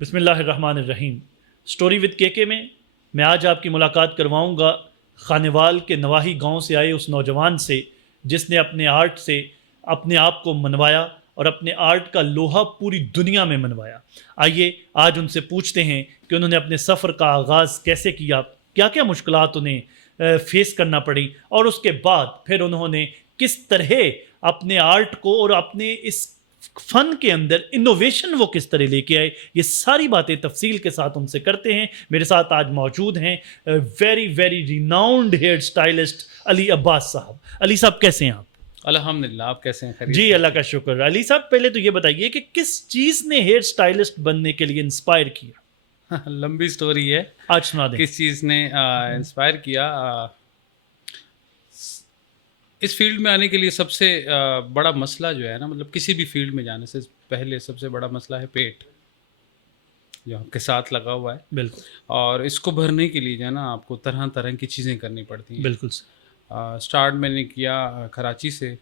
बिस्मिल्लाहिर्रहमानिर्रहीम। Story with KK में मैं आज आपकी मुलाकात करवाऊंगा खानेवाल के नवाही गांव से आए उस नौजवान से जिसने अपने आर्ट से अपने आप को मनवाया और अपने आर्ट का लोहा पूरी दुनिया में मनवाया। आइए आज उनसे पूछते हैं कि उन्होंने अपने सफ़र का आगाज़ कैसे किया, क्या क्या मुश्किलात उन्हें फेस करना पड़ी और उसके बाद फिर उन्होंने किस तरह अपने आर्ट को और अपने इस फन के अंदर इनोवेशन वो किस तरह लेके आए। ये सारी बातें तफसील के साथ उनसे करते हैं। मेरे साथ आज मौजूद हैं very very renowned hair stylist Ali Abbas साहब। अली साहब कैसे हैं आप? अल्हम्दुलिल्लाह, आप कैसे हैं? जी अल्लाह का शुक्र। अली साहब पहले तो ये बताइए कि किस चीज़ ने हेयर स्टाइलिस्ट बनने के लिए इंस्पायर किया? लंबी स्टोरी है, आज सुना दें। किस चीज़ ने इंस्पायर किया। इस फील्ड में आने के लिए सबसे बड़ा मसला जो है ना, मतलब किसी भी फील्ड में जाने से पहले सबसे बड़ा मसला है पेट, जो आपके साथ लगा हुआ है। बिल्कुल। और इसको भरने के लिए जो है ना, आपको तरह तरह की चीज़ें करनी पड़ती हैं। बिल्कुल। स्टार्ट मैंने किया कराची से।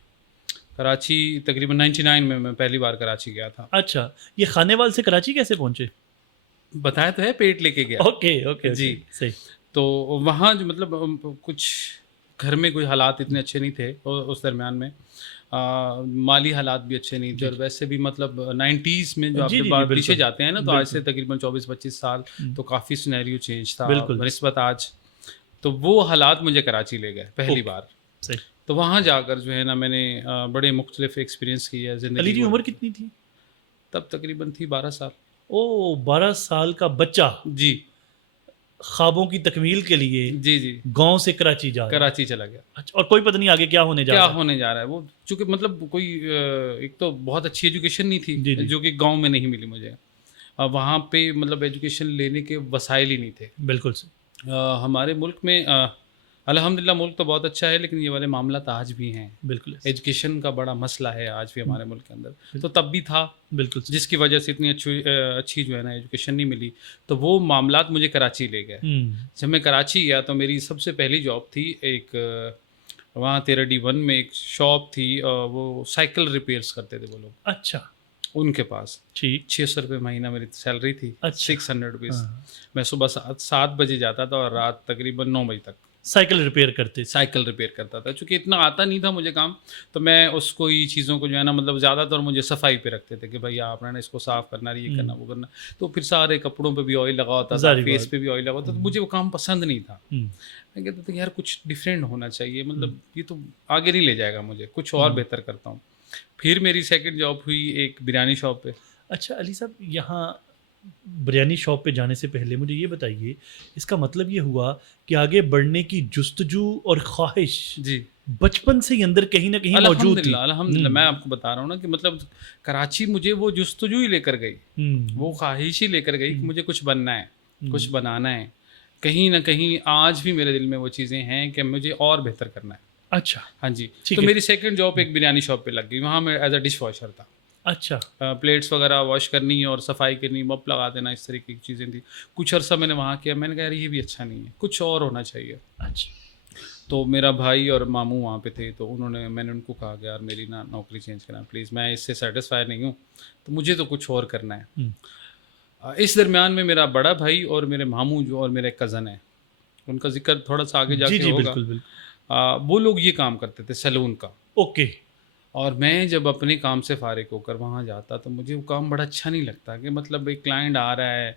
कराची तकरीबन 99 में मैं पहली बार कराची गया था। अच्छा, ये खानेवाल से कराची कैसे पहुंचे? बताया तो है, पेट लेके गया। ओके ओके जी। सही। तो वहाँ जो मतलब कुछ घर में कोई हालात इतने अच्छे नहीं थे उस दरमियान में। माली हालात भी अच्छे नहीं थे, और वैसे भी मतलब 90s में जो जी, आपके जी, बाद बिल्कुल, पीछे जाते हैं ना, तो आज से बिल्कुल। तकरीबन 24-25 साल तो काफ़ी सिनेरियो चेंज था बिल्कुल। बनिस्बत आज। तो वो हालात मुझे कराची ले गए पहली बार। सही। तो वहाँ जाकर जो है ना, मैंने बड़े मुख्तलिफ एक्सपीरियंस किए अली ज़िंदगी की में। उम्र कितनी थी? तब तकरीबन थी 12 साल। ओ, 12 साल का बच्चा जी ख्वाबों की तकमील के लिए जी जी, गांव से कराची जा रहा है। कराची चला गया। अच्छा, और कोई पता नहीं आगे क्या होने जा क्या रहा है। होने जा रहा है वो, चूँकि मतलब कोई एक तो बहुत अच्छी एजुकेशन नहीं जी, जी। थी, जो कि गांव में नहीं मिली मुझे। वहाँ पे मतलब एजुकेशन लेने के वसाइल ही नहीं थे। बिल्कुल सही। हमारे मुल्क में अल्हम्दुलिल्लाह मुल्क तो बहुत अच्छा है, लेकिन ये वाले मामला तो आज भी हैं। बिल्कुल एजुकेशन का बड़ा मसला है आज भी हमारे मुल्क के अंदर, तो तब भी था, बिल्कुल सही। जिसकी वजह से इतनी अच्छी जो है ना एजुकेशन नहीं मिली। तो वो मामलात मुझे कराची ले गए। जब मैं कराची गया तो मेरी सबसे पहली जॉब थी एक वहाँ 13D1 में एक शॉप थी, वो साइकिल रिपेयर्स करते थे वो लोग। अच्छा, उनके पास ठीक। 600 रुपये महीना मेरी सैलरी थी। अच्छा। 600 रुपीज़। हाँ। मैं सुबह 7 बजे जाता था और रात तकरीबन 9 बजे तक साइकिल रिपेयर करते थे। साइकिल रिपेयर करता था। चूँकि इतना आता नहीं था मुझे काम, तो मैं उसको ही चीज़ों को जो है ना, मतलब ज़्यादातर मुझे सफाई पे रखते थे कि भाई आपने ना इसको साफ़ करना, ये करना, वो करना। तो फिर सारे कपड़ों पे भी ऑयल लगा होता था, जारी फेस बात। पे भी ऑयल लगा होता था, तो मुझे वो काम पसंद नहीं था। हम्म, मैं कहता था यार कुछ डिफरेंट होना चाहिए, मतलब ये तो आगे नहीं ले जाएगा मुझे, कुछ और बेहतर करता हूँ। फिर मेरी सेकंड जॉब हुई एक बिरयानी शॉप पे। अच्छा अली साहब, यहाँ बिरयानी शॉप पे जाने से पहले मुझे ये बताइए, इसका मतलब ये हुआ कि आगे बढ़ने की जुस्तजू और ख्वाहिश जी, बचपन से ही अंदर कहीं ना कहीं मौजूद थी। अल्हम्दुलिल्लाह अल्हम्दुलिल्लाह। मैं आपको बता रहा हूँ ना कि मतलब कराची मुझे वो जुस्तजू ही लेकर गई, वो ख्वाहिश ही लेकर गई कि मुझे कुछ बनना है, कुछ बनाना है। कहीं ना कहीं आज भी मेरे दिल में वो चीज़ें हैं कि मुझे और बेहतर करना है। अच्छा। हाँ जी। ठीक तो है। मेरी सेकंड जॉब एक बिरयानी शॉप पे लग गई। वहाँ मैं एज अ डिश वॉशर था। अच्छा। प्लेट्स वगैरह वॉश करनी और सफाई करनी, मप लगा देना, इस तरीके की चीज़ें थी। कुछ अर्सा मैंने वहाँ किया। मैंने कहा यार ये भी अच्छा नहीं है, कुछ और होना चाहिए। अच्छा। तो मेरा भाई और मामू वहाँ पे थे, तो मैंने उनको कहा कि यार मेरी ना नौकरी चेंज करना प्लीज़, मैं इससे सेटिस्फाई नहीं हूँ, तो मुझे तो कुछ और करना है। इस दरमियान में मेरा बड़ा भाई और मेरे मामू जो और मेरा एक कज़न है, उनका जिक्र थोड़ा सा आगे जी जाके जी होगा। बिल्कुल बिल्कुल। वो लोग ये काम करते थे सैलून का। ओके। और मैं जब अपने काम से फ़ारिग होकर वहाँ जाता तो मुझे वो काम बड़ा अच्छा नहीं लगता कि मतलब एक क्लाइंट आ रहा है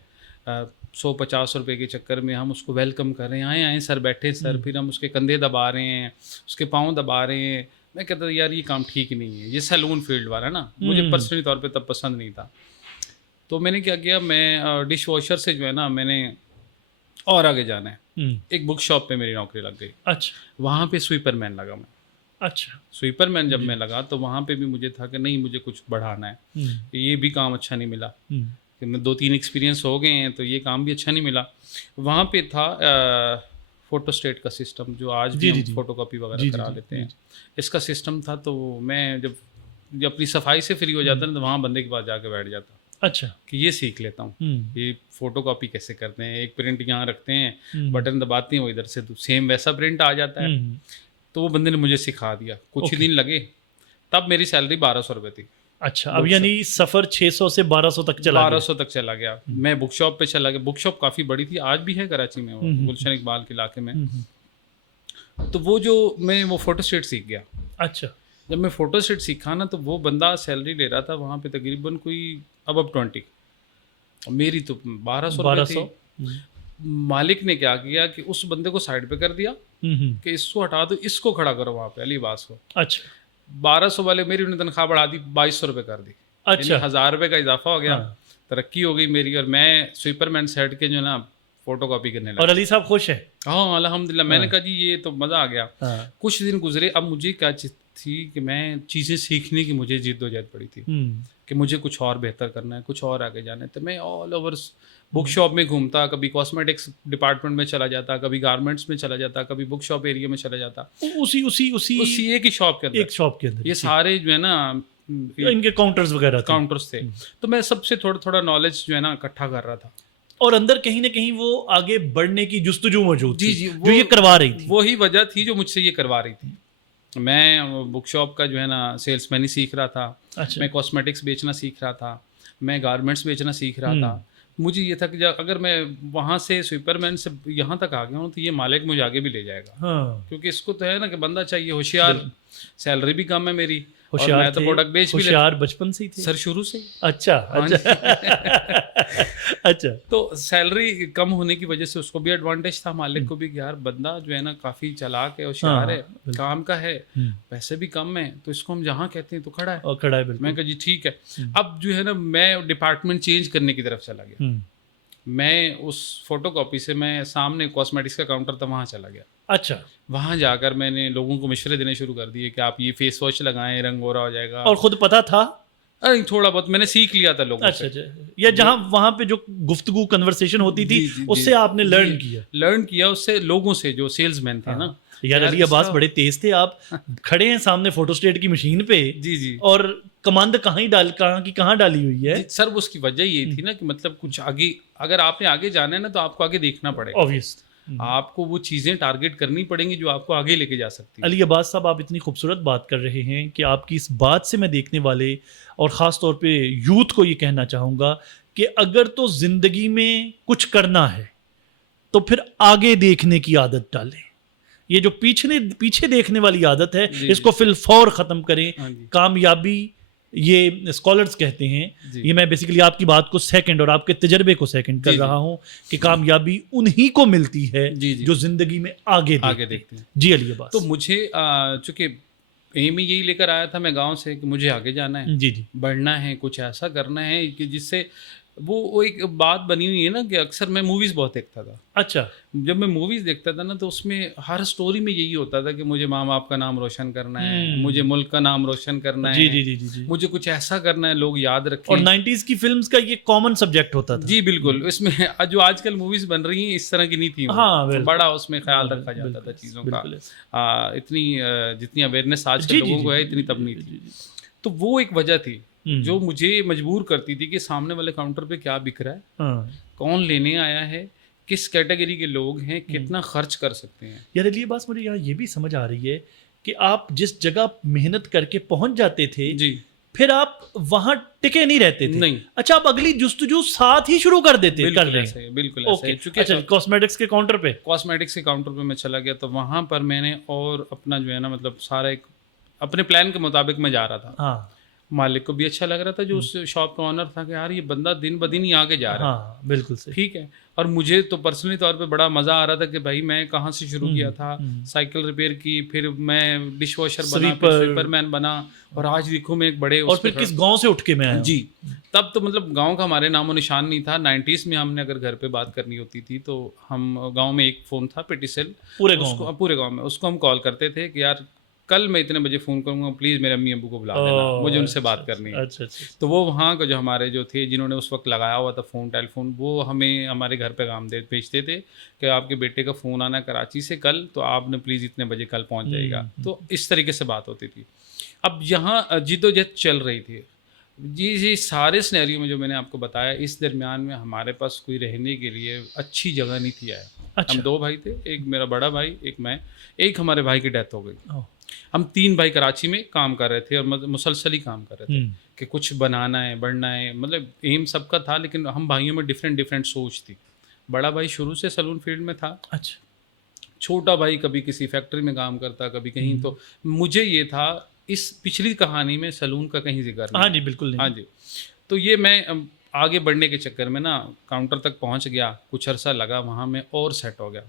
100-50 रुपए के चक्कर में हम उसको वेलकम कर रहे हैं, आए आए सर बैठे सर, फिर हम उसके कंधे दबा रहे हैं, उसके पाँव दबा रहे हैं। मैं कहता था यार ये काम ठीक नहीं है, ये सैलून फील्ड वाला ना मुझे पर्सनली तौर पे तब पसंद नहीं था। तो मैंने क्या किया, मैं डिश वॉशर से जो है ना, मैंने और आगे जाना है। एक बुक शॉप पे मेरी नौकरी लग गई। अच्छा। वहाँ पे स्वीपरमैन लगा मैं। अच्छा। स्वीपरमैन जब मैं लगा तो वहाँ पे भी मुझे था कि नहीं, मुझे कुछ बढ़ाना है। ये भी काम अच्छा नहीं मिला कि मैं 2-3 एक्सपीरियंस हो गए हैं, तो ये काम भी अच्छा नहीं मिला। वहाँ पे था फ़ोटो स्टेट का सिस्टम, जो आज भी हम फ़ोटो कॉपी वगैरह करा लेते हैं, इसका सिस्टम था। तो मैं जब अपनी सफाई से फ्री हो जाता ना, तो वहाँ बंदे के पास जाके बैठ जाता। अच्छा। कि ये सीख लेता हूँ, ये फ़ोटो कॉपी कैसे करते हैं, एक प्रिंट यहाँ रखते हैं, बटन दबाते हैं, वो इधर से सेम वैसा प्रिंट आ जाता है। तो वो बंदे ने मुझे सिखा दिया। कुछ ही दिन लगे, तब मेरी सैलरी 1200 रुपये थी। अच्छा, अब यानी सफ़र 600 से 1200 तक चला गया। 1200 तक चला गया। मैं बुक शॉप पे चला गया। बुक शॉप काफ़ी बड़ी थी, आज भी है कराची में, वो गुलशन इकबाल के इलाके में। तो वो जो मैं वो फ़ोटो स्टेट सीख गया। अच्छा, जब मैं फ़ोटो स्टेट सीखा ना, तो वो बंदा सैलरी ले रहा था वहाँ पे तकरीबन कोई अब 20, और मेरी तो 1200 रुपये 1200। थी। मालिक ने क्या किया कि उस बंदे को साइड पे कर दिया कि इसको हटा दो, इसको खड़ा करो वहाँ पे, अली अब्बास को। अच्छा 1200 वाले मेरी उन्हें तनख्वाह बढ़ा दी, 2200 रुपये कर दी। अच्छा, यानी 1000 रुपये का इजाफा हो गया। हाँ। तरक्की हो गई मेरी, और मैं स्वीपरमैन सेट के जो ना फोटो कॉपी करने लगा। और अली साहब खुश है? हाँ अल्हम्दुलिल्लाह। मैंने कहा जी ये तो मज़ा आ गया। हाँ। कुछ दिन गुजरे, अब मुझे क्या चीज़ थी कि मैं चीज़ें सीखने की मुझे जिद्दोजहद पड़ी थी कि मुझे कुछ और बेहतर करना है, कुछ और आगे जाना है। तो मैं ऑल ओवर बुक शॉप में घूमता, कभी कॉस्मेटिक्स डिपार्टमेंट में चला जाता, कभी गारमेंट्स में चला जाता, कभी बुक शॉप एरिया में चला जाता, उसी एक ही शॉप के अंदर, एक शॉप के अंदर ये सारे जो है ना इनके काउंटर्स वगैरह थे। काउंटर्स थे। तो मैं सबसे थोड़ा थोड़ा नॉलेज जो है ना इकट्ठा कर रहा था, और अंदर कहीं ना कहीं वो आगे बढ़ने की जुस्तजू मौजूद थी, जी, जो ये करवा रही थी। वही वजह थी जो मुझसे ये करवा रही थी। मैं बुक शॉप का जो है ना सेल्समैन ही सीख रहा था। अच्छा। मैं कॉस्मेटिक्स बेचना सीख रहा था, मैं गारमेंट्स बेचना सीख रहा था। मुझे ये था कि अगर मैं वहाँ से स्वीपरमैन से यहाँ तक आ गया हूँ तो ये मालिक मुझे आगे भी ले जाएगा। हाँ। क्योंकि इसको तो है ना कि बंदा चाहिए होशियार, सैलरी भी कम है मेरी, और होशियार मैं तो थे, प्रोडक्ट बेच भी होशियार बचपन से ही थे सर, शुरू से। अच्छा हाँ अच्छा अच्छा। तो सैलरी कम होने की वजह से उसको भी एडवांटेज था, मालिक को भी, कि यार बंदा जो है ना काफ़ी चालाक है, होशियार है, काम का है, पैसे भी कम है, तो इसको हम जहाँ कहते हैं तो खड़ा है। और खड़ा है बिल्कुल। मैं कहा जी ठीक है। अब जो है ना मैं डिपार्टमेंट चेंज करने की तरफ चला गया। मैं उस फोटोकॉपी से मैं सामने कॉस्मेटिक्स का काउंटर था, वहाँ चला गया। अच्छा। वहाँ जाकर मैंने लोगों को मशवरे देने शुरू कर दिए कि आप ये फेस वॉश लगाएं, रंग गोरा हो जाएगा। और खुद पता था? अरे थोड़ा बहुत मैंने सीख लिया था लोगों अच्छा से। अच्छा, या जहाँ वहाँ पे जो गुफ्तगू कन्वर्सेशन होती थी उससे आपने लर्न किया उससे, लोगों से जो सेल्समैन थे ना। यार अली अब्बास बड़े तेज थे आप। खड़े हैं सामने फोटोस्टेट की मशीन पे, जी, और कमांड कहाँ डाली हुई है सर। उसकी वजह ये थी ना कि मतलब कुछ आगे, अगर आपने आगे जाना है ना तो आपको आगे देखना पड़ेगा, ऑब्वियस। आपको वो चीज़ें टारगेट करनी पड़ेंगी जो आपको आगे लेके जा सकती है। अली अब्बास साहब, आप इतनी खूबसूरत बात कर रहे हैं कि आपकी इस बात से मैं देखने वाले और ख़ास तौर पे यूथ को ये कहना चाहूँगा कि अगर तो ज़िंदगी में कुछ करना है तो फिर आगे देखने की आदत डालें। ये जो पीछे देखने वाली आदत है, इसको फिलफौर ख़त्म करें। कामयाबी, ये स्कॉलर्स कहते हैं, ये मैं बेसिकली आपकी बात को सेकंड और आपके तजर्बे को सेकंड कर रहा हूँ कि कामयाबी उन्हीं को मिलती है जो जिंदगी में आगे देखते हैं। जी अली अब्बास। तो मुझे चूंकि एम ही यही लेकर आया था मैं गांव से कि मुझे आगे जाना है, जी, बढ़ना है, कुछ ऐसा करना है कि जिससे वो एक बात बनी हुई है ना कि अक्सर मैं मूवीज़ बहुत देखता था। अच्छा। जब मैं मूवीज़ देखता था ना तो उसमें हर स्टोरी में यही होता था कि मुझे माँ बाप का नाम रोशन करना है, मुझे मुल्क का नाम रोशन करना है, जी, मुझे कुछ ऐसा करना है लोग याद रखें। और 90s की फिल्म्स का ये कॉमन सब्जेक्ट होता था। जी बिल्कुल। इसमें जो आजकल मूवीज़ बन रही हैं इस तरह की नहीं थी। हाँ, बड़ा उसमें ख्याल रखा जाता था चीज़ों का। इतनी जितनी अवेयरनेस आज के लोगों को है इतनी तब नहीं थी। तो वो एक वजह थी जो मुझे मजबूर करती थी कि सामने वाले काउंटर पे क्या बिक रहा है, कौन लेने आया है, किस कैटेगरी के लोग हैं, कितना खर्च कर सकते हैं। यार अली अब्बास, मुझे यहाँ ये भी समझ आ रही है कि आप जिस जगह मेहनत करके पहुंच जाते थे जी, फिर आप वहां टिके नहीं रहते थे। नहीं। अच्छा, आप अगली जुस्तजू साथ ही शुरू कर देते। बिल्कुल ऐसे, बिल्कुल ऐसे। अच्छा, कॉस्मेटिक्स के काउंटर पे मैं चला गया तो वहां पर मैंने और अपना जो है ना मतलब सारा एक अपने प्लान के मुताबिक मैं जा रहा था। हाँ। मालिक को भी अच्छा लग रहा था जो उस शॉप का ऑनर था कि यार ये बंदा दिन ब दिन ही आगे जा रहा है। हाँ, बिल्कुल सही। ठीक है। और मुझे तो पर्सनली तौर पे बड़ा मज़ा आ रहा था कि भाई मैं कहाँ से शुरू किया था, साइकिल रिपेयर की, फिर मैं डिश वॉशर बना, फिर स्वीपरमैन बना, और आज देखो मैं एक बड़े और फिर किस गांव से उठ के मैं आया। जी। तब तो मतलब गांव का हमारे नामो निशान नहीं था। 90s में हमने अगर घर पे बात करनी होती थी तो हम गाँव में एक फ़ोन था पेटीसेल, पूरे गाँव में उसको हम कॉल करते थे कि यार कल मैं इतने बजे फ़ोन करूँगा, प्लीज़ मेरे अम्मी अब्बू को बुला देना, मुझे उनसे बात करनी है। अच्छा। तो वो वहाँ का जो हमारे जो थे जिन्होंने उस वक्त लगाया हुआ था फ़ोन, टेलीफोन, वो हमें हमारे घर पैगाम भेजते थे कि आपके बेटे का फ़ोन आना है कराची से कल, तो आपने प्लीज़ इतने बजे कल पहुँच जाएगा। तो इस तरीके से बात होती थी। अब यहाँ जिद्दोजहद चल रही थी जी सारे सिनेरियो में जो मैंने आपको बताया, इस दरमियान में हमारे पास कोई रहने के लिए अच्छी जगह नहीं थी आया। अच्छा। हम 2 भाई थे, एक मेरा बड़ा भाई, एक मैं। एक हमारे भाई की डेथ हो गई। हम 3 भाई कराची में काम कर रहे थे और मुसलसल ही काम कर रहे थे कि कुछ बनाना है, बढ़ना है, मतलब एम सबका था, लेकिन हम भाइयों में डिफरेंट सोच थी। बड़ा भाई शुरू से सलून फील्ड में था, अच्छा। छोटा भाई कभी किसी फैक्ट्री में काम करता, कभी कहीं। तो मुझे ये था, इस पिछली कहानी में सलून का कहीं जिक्र नहीं। हाँ जी, बिल्कुल नहीं। हाँ जी। तो ये मैं आगे बढ़ने के चक्कर में ना काउंटर तक पहुंच गया, कुछ अरसा लगा वहाँ मैं और सेट हो गया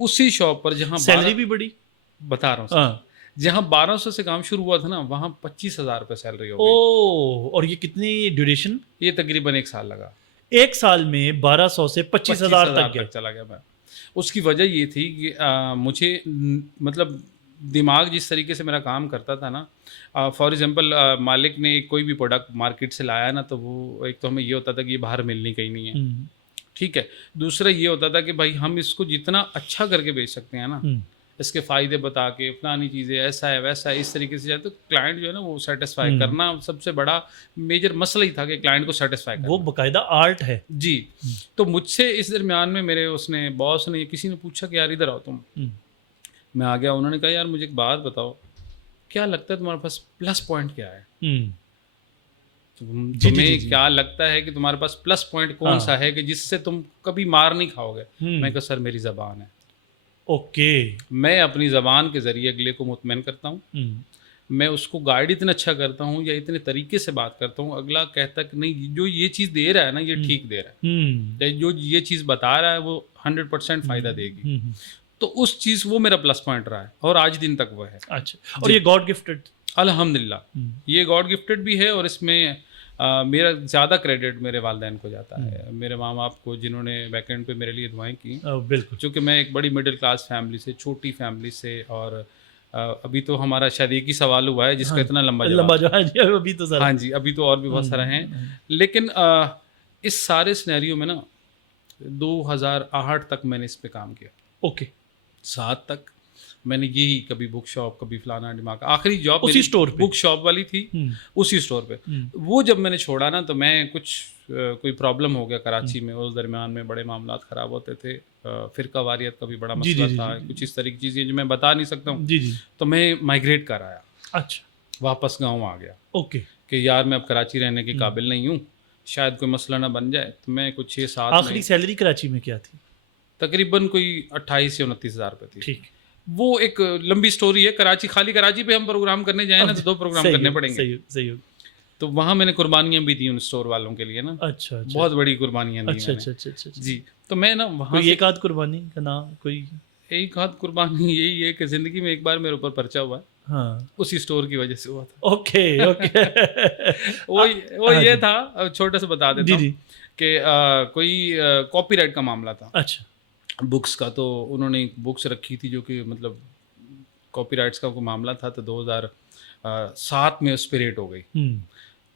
उसी शॉप पर जहाँ सैलरी भी बड़ी, बता रहा हूँ हाँ। जहाँ 1200 से काम शुरू हुआ था ना, वहाँ 25,000 रुपये सैलरी हो गई। ओ, और ये कितनी ड्यूरेशन? ये तकरीबन 1 साल लगा। 1 साल में 1200 से 25,000 तक गया। चला गया मैं। उसकी वजह ये थी कि मुझे मतलब दिमाग जिस तरीके से मेरा काम करता था ना, फॉर एग्जांपल मालिक ने कोई भी प्रोडक्ट मार्केट से लाया ना, तो वो एक तो हमें ये होता था कि ये बाहर मिलनी कहीं नहीं है, ठीक है। दूसरा ये होता था कि भाई हम इसको जितना अच्छा करके बेच सकते हैं ना, इसके फ़ायदे बता के, फलानी चीज़ें ऐसा है वैसा है, इस तरीके से जाए तो क्लाइंट जो है ना वो सेटिस्फाई करना सबसे बड़ा मेजर मसला ही था कि क्लाइंट को सेटिस्फाई करना। वो बाकायदा आर्ट है जी। तो मुझसे इस दरमियान में मेरे उसने बॉस ने किसी ने पूछा कि यार इधर आओ तुम। मैं आ गया। उन्होंने कहा यार मुझे एक बात बताओ, क्या लगता है तुम्हारे पास प्लस पॉइंट क्या है? तुम्हें क्या लगता है कि तुम्हारे पास प्लस पॉइंट कौन सा है कि जिससे तुम कभी मार नहीं खाओगे? मैं कहा सर मेरी ज़बान है। ओके। मैं अपनी ज़बान के ज़रिए अगले को मुतमईन करता हूँ, मैं उसको गाइड इतना अच्छा करता हूँ या इतने तरीके से बात करता हूँ, अगला कहता कि नहीं जो ये चीज़ दे रहा है ना ये ठीक दे रहा है, जो ये चीज़ बता रहा है वो 100% फ़ायदा देगी। तो उस चीज़ वो मेरा प्लस पॉइंट रहा है और आज दिन तक वो है। अच्छा। और ये गॉड गिफ्टेड? अल्हम्दुलिल्लाह ये गॉड गिफ्टेड भी है और इसमें मेरा ज़्यादा क्रेडिट मेरे वालिदैन को जाता है, मेरे माँ बाप को जिन्होंने बैकएंड पे मेरे लिए दुआएं की। बिल्कुल। क्योंकि मैं एक बड़ी मिडिल क्लास फैमिली से, छोटी फैमिली से, और अभी तो हमारा शादी की सवाल हुआ है जिसका इतना लंबा जवाब। अभी तो हाँ जी, अभी तो और भी बहुत सारा हैं। लेकिन इस सारे सिनेरियो में ना 2008 तक मैंने इस पे काम किया। ओके। 7 तक मैंने यही कभी बुक शॉप, कभी फलाना दिमाग, आखिरी जॉब उसी स्टोर पे बुक शॉप वाली थी, उसी स्टोर पे। वो जब मैंने छोड़ा ना तो मैं कोई प्रॉब्लम हो गया कराची में, उस दरमियान में बड़े मामला ख़राब होते थे, फ़िरका वारियत का भी बड़ा मसला था, कुछ इस तरह की चीज़ें जो मैं बता नहीं सकता हूँ। तो मैं माइग्रेट कर आया। अच्छा। वापस गाँव आ गया। ओके। कि यार मैं अब कराची रहने के काबिल नहीं हूँ, शायद कोई मसला ना बन जाए। तो मैं कुछ 6-7 आखिरी सैलरी कराची में क्या थी? तकरीबन कोई 28 से 29 हज़ार रुपये थी। ठीक। वो एक लंबी स्टोरी है। कराची, खाली कराची पे हम प्रोग्राम करने जाए ना तो 2 प्रोग्राम करने पड़ेंगे। सही। तो वहाँ मैंने कुर्बानियाँ भी दी उन स्टोर वालों के लिए ना। अच्छा। बहुत बड़ी कुर्बानियाँ दी मैंने। अच्छा। जी। तो मैं ना वहाँ कोई एक आध कुर्बानी का नाम? कोई एक आध कुर्बानी यही है कि ज़िंदगी में एक बार मेरे ऊपर पर्चा हुआ है। हाँ। उसी स्टोर की वजह से हुआ था। ओके। वो ये था, छोटा सा बता देता हूँ कि कोई कॉपीराइट का मामला था। अच्छा। बुक्स का। तो उन्होंने बुक्स रखी थी जो कि मतलब कॉपीराइट्स का कोई मामला था। तो 2007 में उस पर रेट हो गई।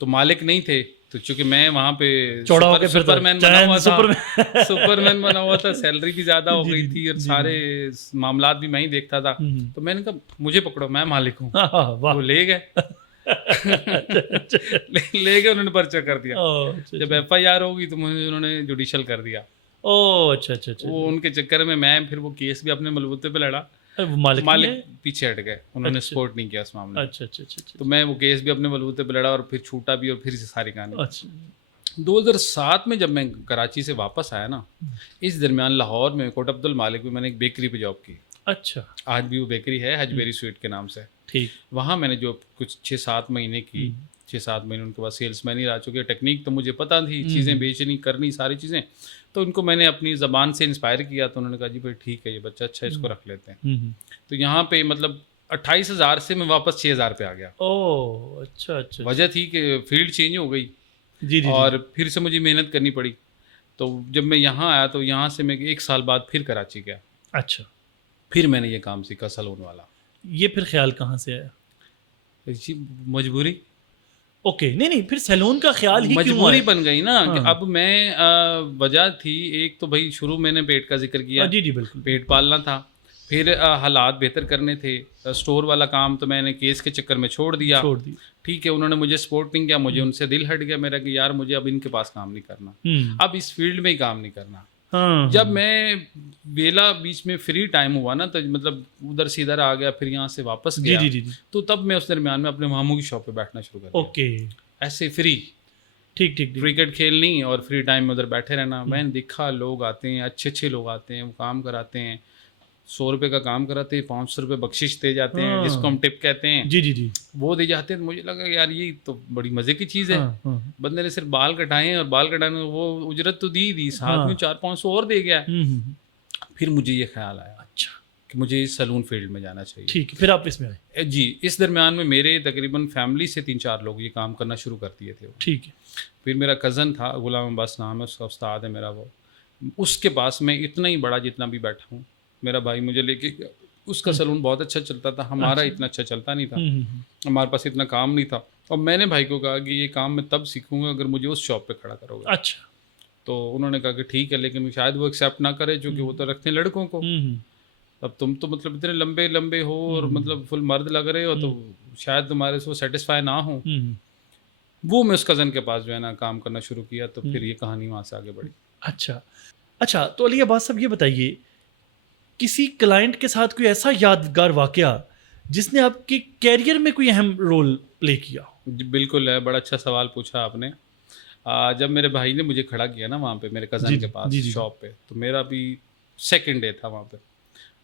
तो मालिक नहीं थे, तो चूंकि मैं वहाँ पे सुपरमैन बना हुआ था, सैलरी भी ज़्यादा हो गई थी और सारे मामला भी मैं ही देखता था। तो मैंने कहा मुझे पकड़ो, मैं मालिक हूँ। वो ले गए। ले गए, उन्होंने पर्चा कर दिया। जब FIR होगी तो मुझे उन्होंने जुडिशल कर दिया। अच्छा। वो उनके चक्कर में मैं फिर वो केस भी अपने बलबूते पे लड़ा। मालिक पीछे हट गए, उन्होंने सपोर्ट नहीं किया उस मामले में। अच्छा। तो मैं वो केस भी अपने बलबूते पे लड़ा और फिर छूटा भी और फिर से सारी कहानी। 2007 में जब मैं कराची से वापस आया ना, इस दरमियान लाहौर में कोट अब्दुल मालिक में मैंने एक बेकरी पे जॉब की। अच्छा। आज भी वो बेकरी है, हजबेरी स्वीट के नाम से। ठीक। वहाँ मैंने जो कुछ 6-7 महीने की, 6-7 महीने उनके पास सेल्समैन ही रह चुके। टेक्निक तो मुझे पता थी, चीज़ें बेचनी करनी सारी चीज़ें। तो उनको मैंने अपनी ज़बान से इंस्पायर किया। तो उन्होंने कहा जी भाई ठीक है, ये बच्चा अच्छा, इसको रख लेते हैं। तो यहाँ पे मतलब 28,000 से मैं वापस 6,000 पे आ गया। ओह अच्छा। वजह थी कि फील्ड चेंज हो गई। जी। और फिर से मुझे मेहनत करनी पड़ी। तो जब मैं यहाँ आया तो यहाँ से मैं 1 साल बाद फिर कराची गया। अच्छा। फिर मैंने ये काम सीखा सलून वाला। ये फिर ख्याल कहाँ से आया? जी मजबूरी। ओके। नहीं फिर सैलून का ख्याल ही मजबूरी बन गई ना। कि अब मैं वजह थी एक तो भाई शुरू मैंने पेट का जिक्र किया। जी बिल्कुल। पेट पालना था, फिर हालात बेहतर करने थे। स्टोर वाला काम तो मैंने केस के चक्कर में छोड़ दिया। ठीक है, उन्होंने मुझे सपोर्ट नहीं किया, मुझे उनसे दिल हट गया मेरा कि यार मुझे अब इनके पास काम नहीं करना, अब इस फील्ड में ही काम नहीं करना। हाँ, जब मैं वेला बीच में फ्री टाइम हुआ ना, तो मतलब उधर से इधर आ गया, फिर यहाँ से वापस जी गया, जी जी जी, तो तब मैं उस दरमियान में अपने मामू की शॉप पे बैठना शुरू कर दिया, ओके, ऐसे फ्री ठीक ठीक ठीक, क्रिकेट खेलनी और फ्री टाइम में उधर बैठे रहना। हम्म। मैंने देखा लोग आते हैं, अच्छे अच्छे लोग आते हैं, वो काम कराते हैं, 100 रुपये का काम कराते हैं, 500 रुपये बख्शिश दे जाते हैं, जिसको हम हाँ, टिप कहते हैं, जी जी जी, वो दे जाते हैं। तो मुझे लगा यार ये तो बड़ी मज़े की चीज़ है। हाँ हाँ बंदे ने सिर्फ बाल कटाए हैं और बाल कटाने में वो उजरत तो दी साथ हाँ, में 400-500 और दे गया। हम्म, फिर मुझे ये ख्याल आया अच्छा, कि मुझे इस सैलून फील्ड में जाना चाहिए। ठीक है, फिर आप इसमें आए, जी, इस दरमियान में मेरे तकरीबन फैमिली से 3-4 लोग ये काम करना शुरू कर दिए थे। ठीक है, फिर मेरा कज़न था, गुलाम अब्बास नाम है उसका, उस्ताद है मेरा वो, उसके पास मैं इतना ही बड़ा जितना भी बैठा हूँ, मेरा भाई मुझे लेके गया। उसका सैलून बहुत अच्छा चलता था, हमारा इतना अच्छा चलता नहीं था, हमारे पास इतना काम नहीं था। और मैंने भाई को कहा कि ये काम मैं तब सीखूंगा अगर मुझे उस शॉप पे खड़ा करोगे। अच्छा, तो उन्होंने कहा कि ठीक है, लेकिन शायद वो एक्सेप्ट ना करे, क्योंकि वो तो रखते हैं लड़कों को। अब तुम तो मतलब इतने लंबे लंबे हो और मतलब फुल मर्द लग रहे हो, तो शायद तुम्हारे से वो सेटिस्फाई ना हो। वो मैं उस कज़न के पास जो है ना काम करना शुरू किया, तो फिर ये कहानी वहाँ से आगे बढ़ी। अच्छा, अच्छा, तो अली अब्बास साहब ये बताइए, किसी क्लाइंट के साथ कोई ऐसा यादगार वाकया जिसने आपके कैरियर में कोई अहम रोल प्ले किया हो? जी बिल्कुल है, बड़ा अच्छा सवाल पूछा आपने। जब मेरे भाई ने मुझे खड़ा किया ना वहाँ पे मेरे जी, कज़न के पास जी, जी। शॉप पे, तो मेरा भी सेकंड डे था वहाँ पे।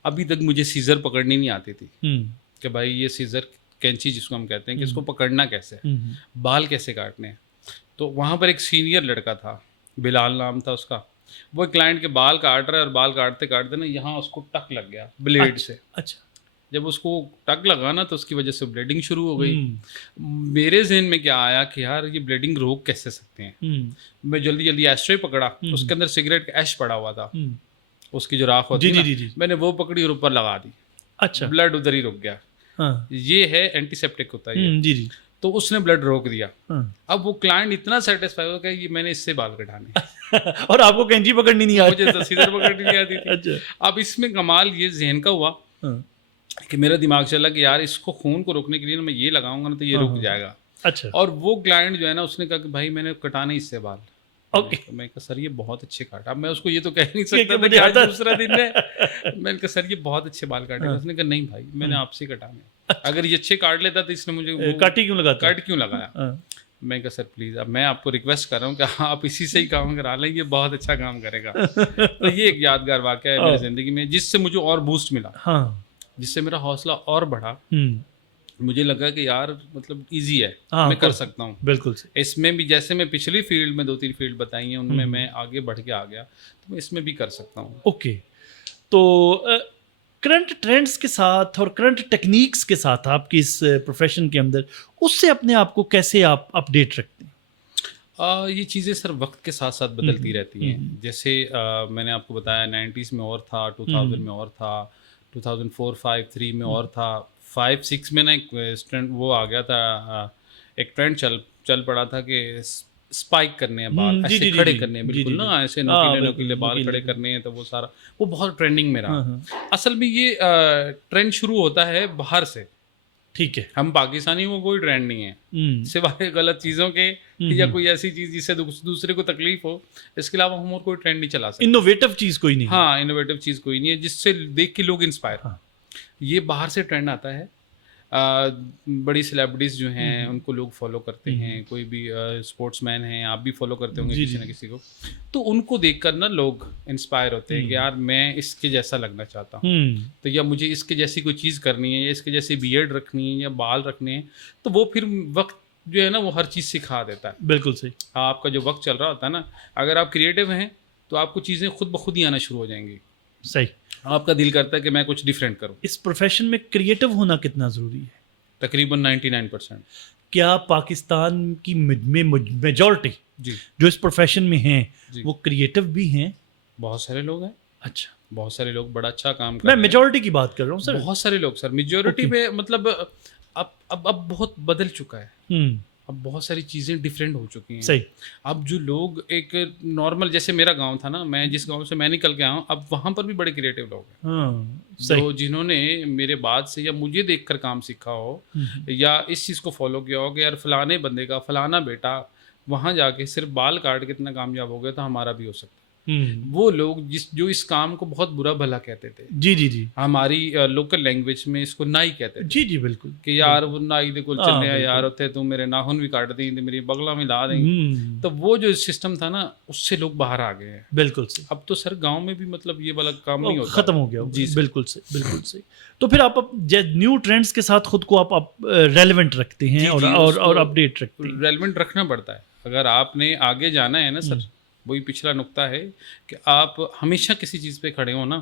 अभी तक मुझे सीज़र पकड़नी नहीं आती थी कि भाई ये सीज़र कैंची जिसको हम कहते हैं कि इसको पकड़ना कैसे है, बाल कैसे काटने हैं। तो वहाँ पर एक सीनियर लड़का था, बिलाल नाम था उसका। वो क्लाइंट के बाल काट रहा है और बाल काटते काटते ना यहाँ उसको टक लग गया ब्लेड से। अच्छा, जब उसको टक लगा ना, तो उसकी वजह से ब्लीडिंग शुरू हो गई। हम्म, मेरे जहन में क्या आया कि यार ये ब्लीडिंग रोक कैसे सकते हैं। मैं जल्दी जल्दी एस्ट्रे पकड़ा, उसके अंदर सिगरेट का ऐश पड़ा हुआ था, उसकी जो राख होती जी है जी ना, जी जी, मैंने वो पकड़ी और ऊपर लगा दी। अच्छा, ब्लड उधर ही रुक गया। हाँ, ये है एंटीसेप्टिक होता है ये। जी जी, तो उसने ब्लड रोक दिया। हाँ। अब वो क्लाइंट इतना सेटिस्फाई हो गया कि मैंने इससे बाल कटाने। और आपको कैंची पकड़नी नहीं आ मुझे तो सीजर पकड़नी नहीं आती थी। अच्छा, अब इसमें कमाल ये जहन का हुआ हाँ, कि मेरा दिमाग चला कि यार इसको खून को रोकने के लिए ना मैं ये लगाऊंगा ना, तो ये रुक जाएगा। अच्छा, और वो क्लाइंट जो है ना, उसने कहा कि भाई मैंने कटाने इससे बाल। ओके, मैं कहा सर ये बहुत अच्छे काटा। अब मैं उसको ये तो कह नहीं कि सकता था मुझे कि आज आता- दूसरा दिन है। मैंने कहा सर ये बहुत अच्छे बाल काटे। उसने कहा नहीं भाई, मैंने आपसे कटाने, अगर ये अच्छे काट लेता तो इसने मुझे वो काटी क्यों लगाता? कट क्यों लगाया। हाँ, मैं कहा सर प्लीज़, अब मैं आपको रिक्वेस्ट कर रहा हूँ कि आप इसी से ही काम करा लें, ये बहुत अच्छा काम करेगा। तो ये एक यादगार वाक़या है मेरी ज़िंदगी में, जिससे मुझे और बूस्ट मिला, हाँ, जिससे मेरा हौसला और बढ़ा। मुझे लगा कि यार मतलब इजी है, हाँ, मैं कर सकता हूँ बिल्कुल सही, इसमें भी। जैसे मैं पिछली फील्ड में 2-3 फील्ड बताई हैं, उनमें मैं आगे बढ़ के आ गया, तो मैं इसमें भी कर सकता हूँ। ओके। तो करंट ट्रेंड्स के साथ और करंट टेक्निक्स के साथ आपकी इस प्रोफेशन के अंदर, उससे अपने आप को कैसे आप अपडेट रखते हैं? ये चीज़ें सर वक्त के साथ साथ बदलती रहती हैं। जैसे मैंने आपको बताया 90s में और था, 2000 में और था, 2004-5-3 में और था, 5-6 में ना एक ट्रेंड वो आ गया था, एक ट्रेंड चल पड़ा था कि स्पाइक करने हैं बाल, जी, ऐसे जी, जी, खड़े जी, करने हैं, जी, बिल्कुल जी, ना जी। ऐसे हाँ, नोकीले बिल्कुल, नोकीले बाल नोकीले, खड़े करने हैं, तो वो सारा वो बहुत ट्रेंडिंग में रहा। असल में ये ट्रेंड शुरू होता है बाहर से, ठीक है, हम पाकिस्तानी को कोई ट्रेंड नहीं है सिवाय गलत चीज़ों के, या कोई ऐसी चीज़ जिससे दूसरे को तकलीफ हो। इसके अलावा हम और कोई ट्रेंड नहीं चला सकते। इनोवेटिव चीज़ कोई नहीं है। हाँ, इनोवेटिव चीज़ कोई नहीं है जिससे देख के लोग इंस्पायर हाँ। ये बाहर से ट्रेंड आता है। बड़ी सेलिब्रिटीज़ जो हैं उनको लोग फॉलो करते हैं, कोई भी स्पोर्ट्समैन हैं, आप भी फॉलो करते होंगे जी, किसी जी। ना किसी को, तो उनको देखकर ना लोग इंस्पायर होते हैं कि यार मैं इसके जैसा लगना चाहता हूँ, तो या मुझे इसके जैसी कोई चीज़ करनी है, या इसके जैसी बियर्ड रखनी है, या बाल रखने हैं। तो वो फिर वक्त जो है ना वो हर चीज़ सिखा देता है। बिल्कुल सही, आपका जो वक्त चल रहा होता है ना, अगर आप क्रिएटिव हैं तो आपको चीज़ें खुद ब खुद ही आना शुरू हो जाएंगी। सही। आपका दिल करता है कि मैं कुछ डिफरेंट करूँ। इस प्रोफेशन में क्रिएटिव होना कितना ज़रूरी है? तकरीबन 99%। क्या पाकिस्तान की मेजॉरिटी जी जो इस प्रोफेशन में हैं जी। वो क्रिएटिव भी हैं? बहुत सारे लोग हैं, अच्छा, बहुत सारे लोग बड़ा अच्छा काम कर मैं रहे हैं। मेजॉरिटी की बात कर रहा हूँ सर। बहुत सारे लोग सर, मेजोरिटी में मतलब अब बहुत बदल चुका है। हम्म, अब बहुत सारी चीज़ें डिफरेंट हो चुकी हैं। सही, अब जो लोग एक नॉर्मल, जैसे मेरा गांव था ना, मैं जिस गांव से मैं निकल के आया हूँ, अब वहाँ पर भी बड़े क्रिएटिव लोग हैं हाँ, सही, जो जिन्होंने मेरे बाद से या मुझे देखकर काम सीखा हो, या इस चीज़ को फॉलो किया हो कि यार फलाने बंदे का फलाना बेटा वहाँ जाके सिर्फ बाल काट के इतना कामयाब हो गया, तो हमारा भी हो सकता वो लोग जो इस काम को बहुत बुरा भला कहते थे, जी जी जी हमारी लोकल लैंग्वेज में इसको नाई कहते थे जी जी बिल्कुल कि यार वो नाई दे कोल चले बिल्कुल। यार उत्थे तू मेरे नाखून भी काट दी मेरी बगला में ला दें। तो वो जो सिस्टम था ना उससे लोग बाहर आ गए हैं। बिल्कुल सही। अब तो सर गांव में भी मतलब ये वाला काम नहीं होता, खत्म हो गया जी सर। बिल्कुल सही बिल्कुल सही। तो फिर आप न्यू ट्रेंड्स के साथ खुद को आप रेलेवेंट रखते हैं जी, और जी, और उसको और अपडेट रखते हैं। रेलेवेंट रखना पड़ता है अगर आपने आगे जाना है ना सर। वही पिछला नुक्ता है कि आप हमेशा किसी चीज़ पे खड़े हो ना।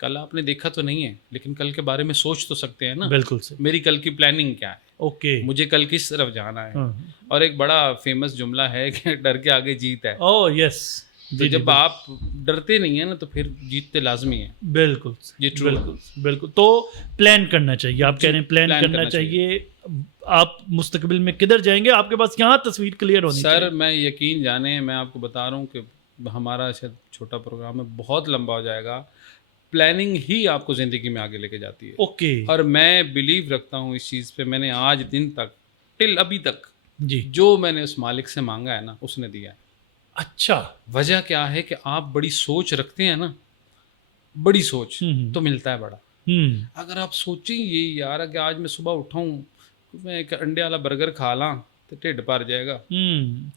कल आपने देखा तो नहीं है लेकिन कल के बारे में सोच तो सकते हैं ना। बिल्कुल सही। मेरी कल की प्लानिंग क्या है, ओके मुझे कल किस तरफ जाना है। और एक बड़ा फेमस जुमला है कि डर के आगे जीत है। Oh yes. तो जब आप डरते नहीं है ना तो फिर जीतते लाजमी है। बिल्कुल ये ट्रू। बिल्कुल बिल्कुल। तो प्लान करना चाहिए, आप कह रहे हैं प्लान प्लान करना करना चाहिए। आप मुस्तकबिल में किधर जाएंगे, आपके पास यहाँ तस्वीर क्लियर होनी चाहिए। सर मैं यकीन जाने मैं आपको बता रहा हूँ कि हमारा शायद छोटा प्रोग्राम है बहुत लंबा हो जाएगा। प्लानिंग ही आपको ज़िंदगी में आगे लेके जाती है। ओके। और मैं बिलीव रखता हूँ इस चीज़ पे। मैंने आज दिन तक टिल अभी तक जी। जो मैंने उस मालिक से मांगा है ना उसने दिया है। अच्छा। वजह क्या है कि आप बड़ी सोच रखते हैं ना, बड़ी सोच तो मिलता है बड़ा। अगर आप सोचें ये यार कि आज मैं सुबह उठाऊँ मैं एक अंडे वाला बर्गर खा ला तो ढिड भर जाएगा,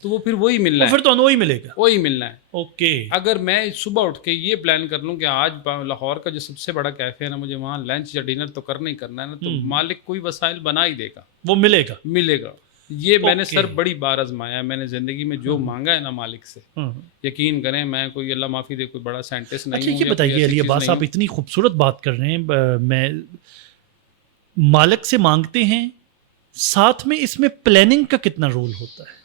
तो वो फिर वही मिलना है। फिर तो वही मिलेगा। वही मिलना है। ओके। अगर मैं सुबह उठ के ये प्लान कर लूँ कि आज लाहौर का जो सबसे बड़ा कैफे है ना मुझे वहाँ लंच या डिनर तो करना ही करना है ना, तो मालिक कोई वसाइल बना ही देगा, वो मिलेगा मिलेगा। ये मैंने सर बड़ी बार आजमाया है। मैंने जिंदगी में जो मांगा है ना मालिक से, यकीन करें मैं कोई अल्लाह माफी दे कोई बड़ा साइंटिस्ट नहीं हूँ। अच्छा ये बताइए अली अब्बास, आप इतनी खूबसूरत बात कर रहे हैं, मैं मालिक से मांगते हैं, साथ में इसमें प्लानिंग का कितना रोल होता है?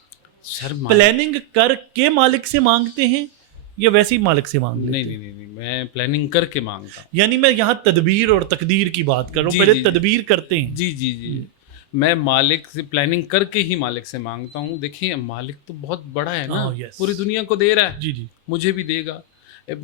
सर प्लानिंग करके मालिक से मांगते हैं या वैसे ही मालिक से मांग लेते हैं? नहीं, मैं प्लानिंग करके मांगता हूँ। यानी मैं यहाँ तदबीर और तकदीर की बात कर रहा हूँ, पहले तदबीर करते हैं। जी जी जी। मैं मालिक से प्लानिंग करके ही मालिक से मांगता हूँ। देखिए मालिक तो बहुत बड़ा है ना, पूरी दुनिया को दे रहा है। जी जी। मुझे भी देगा।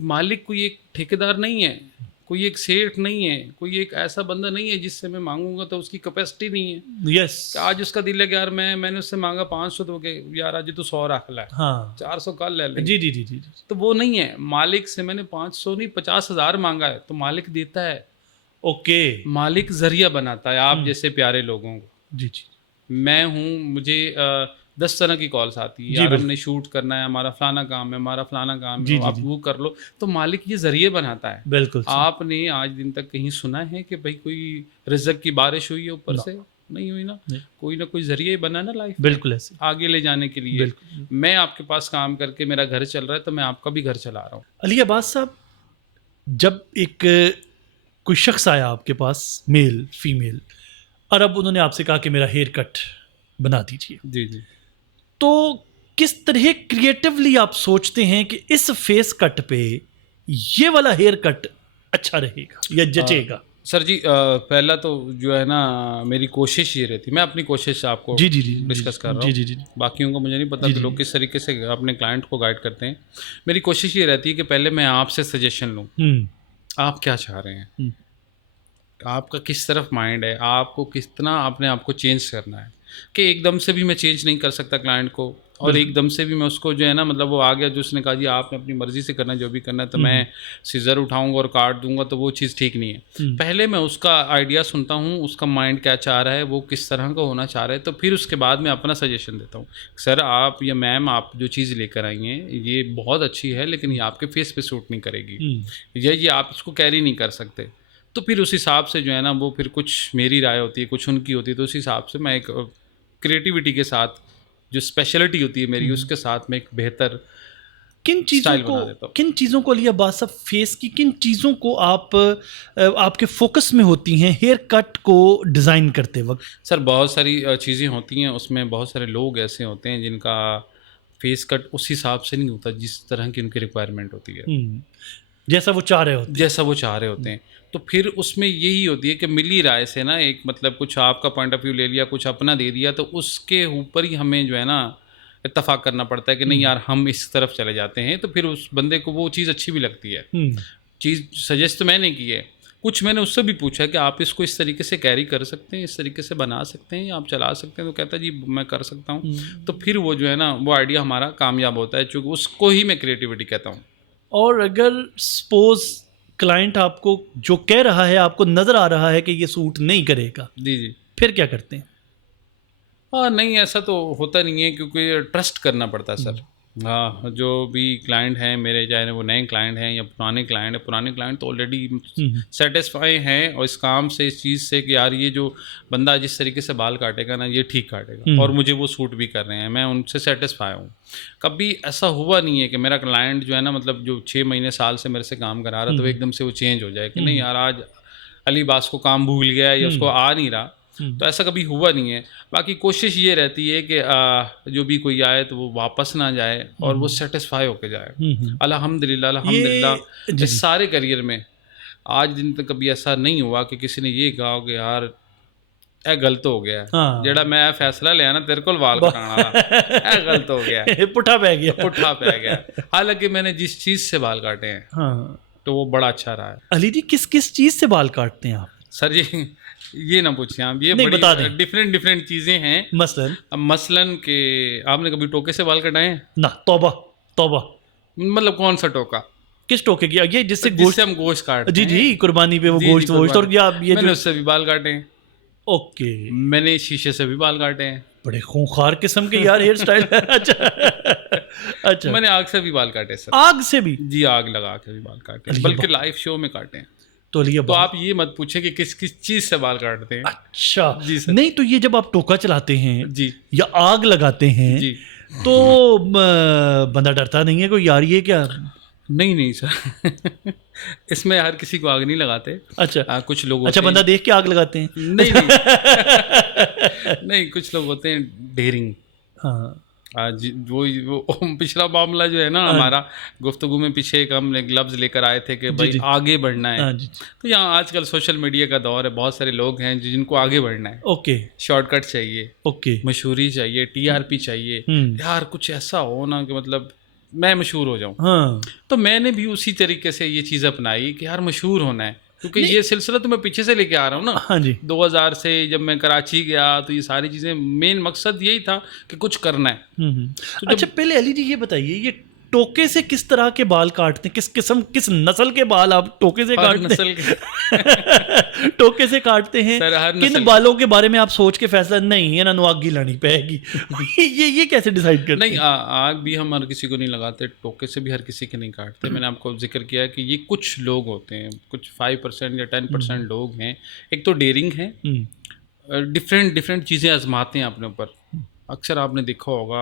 मालिक कोई एक ठेकेदार नहीं है, कोई एक सेठ नहीं है, कोई एक ऐसा बंदा नहीं है जिससे मैं मांगूंगा तो उसकी कैपेसिटी नहीं है। यस। आज उसका दिल है कि यार मैंने उससे मांगा 500 तो यार आज तो 100 रख ला, हाँ 400 कल ले ले। जी जी जी जी। तो वो नहीं है। मालिक से मैंने 500 नहीं 50,000 मांगा है तो मालिक देता है। ओके। मालिक जरिया बनाता है आप जैसे प्यारे लोगों को। जी जी। मैं हूँ, मुझे 10 तरह की कॉल्स आती है, यार हमने शूट करना है, हमारा फलाना काम है, हमारा फलाना काम है, आप वो कर लो। तो मालिक ये जरिए बनाता है। बिल्कुल। आपने आज दिन तक कहीं सुना है कि भाई कोई रिज़्क की बारिश हुई है ऊपर से? नहीं हुई ना। कोई ना कोई जरिए बना ना लाइफ बिल्कुल ऐसे आगे ले जाने के लिए। मैं आपके पास काम करके मेरा घर चल रहा है तो मैं आपका भी घर चला रहा हूँ। अली अब्बास साहब, जब एक कोई शख्स आया आपके पास, मेल फीमेल, और अब उन्होंने आपसे कहा कि मेरा हेयर कट बना दीजिए, जी जी, तो किस तरह क्रिएटिवली आप सोचते हैं कि इस फेस कट पे ये वाला हेयर कट अच्छा रहेगा या जचेगा? सर जी पहला तो जो है ना मेरी कोशिश ये रहती, मैं अपनी कोशिश आपको जी जी जी डिस्कस कर रहा हूँ। जी जी। बाकियों को मुझे नहीं पता कि लोग किस तरीके से अपने क्लाइंट को गाइड करते हैं। मेरी कोशिश ये रहती है कि पहले मैं आपसे सजेशन लूँ, आप क्या चाह रहे हैं, आपका किस तरफ माइंड है, आपको कितना अपने आप को चेंज करना है। कि एकदम से भी मैं चेंज नहीं कर सकता क्लाइंट को, और एकदम से भी मैं उसको जो है ना मतलब वो आ गया जो उसने कहा जी आपने अपनी मर्ज़ी से करना जो भी करना है तो मैं सीज़र उठाऊंगा और काट दूंगा, तो वो चीज़ ठीक नहीं है। पहले मैं उसका आइडिया सुनता हूँ, उसका माइंड क्या चाह रहा है, वो किस तरह का होना चाह रहा है, तो फिर उसके बाद मैं अपना सजेशन देता हूँ। सर आप या मैम आप जो चीज़ लेकर आई हैं ये बहुत अच्छी है लेकिन ये आपके फेस पे सूट नहीं करेगी, या ये आप इसको कैरी नहीं कर सकते। तो फिर उस हिसाब से जो है ना वो फिर कुछ मेरी राय होती है, कुछ उनकी होती है, तो उस हिसाब से मैं एक क्रिएटिविटी के साथ जो स्पेशलिटी होती है मेरी उसके साथ में एक बेहतर किन चीज़ों को अली अब्बास साहब, फेस की किन चीज़ों को आप आपके फोकस में होती हैं हेयर कट को डिज़ाइन करते वक्त? सर बहुत सारी चीज़ें होती हैं उसमें। बहुत सारे लोग ऐसे होते हैं जिनका फेस कट उस हिसाब से नहीं होता जिस तरह की उनकी रिक्वायरमेंट होती है, जैसा वो चाह रहे होते हैं। तो फिर उसमें यही होती है कि मिली राय से ना एक मतलब कुछ आपका पॉइंट ऑफ व्यू ले लिया, कुछ अपना दे दिया, तो उसके ऊपर ही हमें जो है ना इत्तेफाक करना पड़ता है कि नहीं यार हम इस तरफ चले जाते हैं। तो फिर उस बंदे को वो चीज़ अच्छी भी लगती है। चीज़ सजेस्ट तो मैंने की है, कुछ मैंने उससे भी पूछा कि आप इसको इस तरीके से कैरी कर सकते हैं, इस तरीके से बना सकते हैं, आप चला सकते हैं, तो कहता है जी मैं कर सकता हूँ। तो फिर वो जो है ना वो आइडिया हमारा कामयाब होता है, चूँकि उसको ही मैं क्रिएटिविटी कहता हूँ। और अगर सपोज क्लाइंट आपको जो कह रहा है, आपको नज़र आ रहा है कि ये सूट नहीं करेगा, जी जी। फिर क्या करते हैं? हाँ नहीं, ऐसा तो होता नहीं है क्योंकि ट्रस्ट करना पड़ता है सर। हाँ, जो भी क्लाइंट हैं मेरे, चाहे वो नए क्लाइंट हैं या पुराने क्लाइंट तो ऑलरेडी सेटिस्फाई हैं और इस काम से, इस चीज़ से कि यार ये जो बंदा जिस तरीके से बाल काटेगा ना, ये ठीक काटेगा और मुझे वो सूट भी कर रहे हैं, मैं उनसे सेटिस्फाई हूँ। कभी ऐसा हुआ नहीं है कि मेरा क्लाइंट जो है ना, मतलब जो 6 महीने साल से मेरे से काम करा रहा तो एकदम से वो चेंज हो जाए कि नहीं यार आज अली बास को काम भूल गया है या उसको आ नहीं रहा, तो ऐसा कभी हुआ नहीं है। बाकी कोशिश ये रहती है कि जो भी कोई आए तो वो वापस ना जाए और वो सेटिस्फाई होके जाए। अल्हम्दुलिल्लाह अल्हम्दुलिल्लाह इस सारे करियर में आज दिन तक कभी ऐसा नहीं हुआ कि किसी ने ये कहा कि यार ਇਹ गलत हो गया हाँ। जेड़ा मैं फैसला लिया ना तेरे को वाल कटाना वाला गलत हो गया पुट्ठा पै गया। पुट्ठा पै गया। हालांकि मैंने जिस चीज़ से बाल काटे हैं हाँ। तो वो बड़ा अच्छा रहा है। अली जी किस किस चीज़ से बाल काटते हैं आप? सर जी ये ना पूछिए आप, ये नहीं, बता बड़ी दें। डिफरेंट चीज़ें हैं। मसलन अब मसलन के आपने कभी टोके से बाल कटाए हैं? ना, तौबा तौबा। मतलब कौन सा टोका? किस टोके की? ये जिससे जिससे हम गोश्त काटते जी हैं। जी, कुर्बानी पे वो जी, जी, गोश्त वोश्त, और या ये मैंने जो उससे भी बाल काटे हैं। ओके, मैंने शीशे से भी बाल काटे हैं। बड़े खूंखार किस्म के यार हेयर स्टाइल। अच्छा अच्छा, मैंने आग से भी बाल काटे सर। आग से भी? जी, आग लगा के भी बाल काटे हैं, अरे बल्कि लाइव शो में काटे हैं। तो लिए तो आप ये मत पूछें कि किस किस चीज़ से बाल काटते हैं। अच्छा जी सर। नहीं, तो ये जब आप टोका चलाते हैं जी या आग लगाते हैं जी। तो बंदा डरता नहीं है कोई, यार ये क्या? नहीं नहीं सर इसमें हर किसी को आग नहीं लगाते। अच्छा कुछ लोग अच्छा, होते बंदा हैं, देख के आग लगाते हैं? नहीं नहीं नहीं, कुछ लोग होते हैं डेयरिंग। हाँ वो पिछला मामला जो है ना हमारा गुफ्तगू में, पीछे एक हम लफ्ज़ लेकर आए थे कि भाई जी। आगे बढ़ना है। हाँ जी। तो यहाँ आजकल सोशल मीडिया का दौर है, बहुत सारे लोग हैं जिनको आगे बढ़ना है, ओके शॉर्टकट चाहिए, ओके। मशहूरी चाहिए, टीआरपी चाहिए, यार कुछ ऐसा हो ना कि मतलब मैं मशहूर हो जाऊं। हाँ तो मैंने भी उसी तरीके से ये चीज़ अपनाई कि यार मशहूर होना है, क्योंकि ये सिलसिला तो मैं पीछे से लेके आ रहा हूँ ना। हाँ जी। 2000 से जब मैं कराची गया तो ये सारी चीज़ें, मेन मकसद यही था कि कुछ करना है। तो अच्छा पहले अली जी ये बताइए, ये टोके से किस तरह के बाल काटते हैं? किस किस्म, किस नस्ल के बाल आप टोके से हर काटते नस्ल हैं? के टोके से काटते हैं? सर, हर किन नस्ल बालों के बारे में आप सोच के फैसला, नहीं ये ना आग लानी पड़ेगी? ये कैसे डिसाइड करते नहीं, हैं? आग भी हम हर किसी को नहीं लगाते, टोके से भी हर किसी के नहीं काटते। मैंने आपको जिक्र किया कि ये कुछ लोग होते हैं, कुछ 5% या 10% लोग हैं। एक तो डेयरिंग है, डिफरेंट चीज़ें आजमाते हैं अपने ऊपर। अक्सर आपने देखा होगा,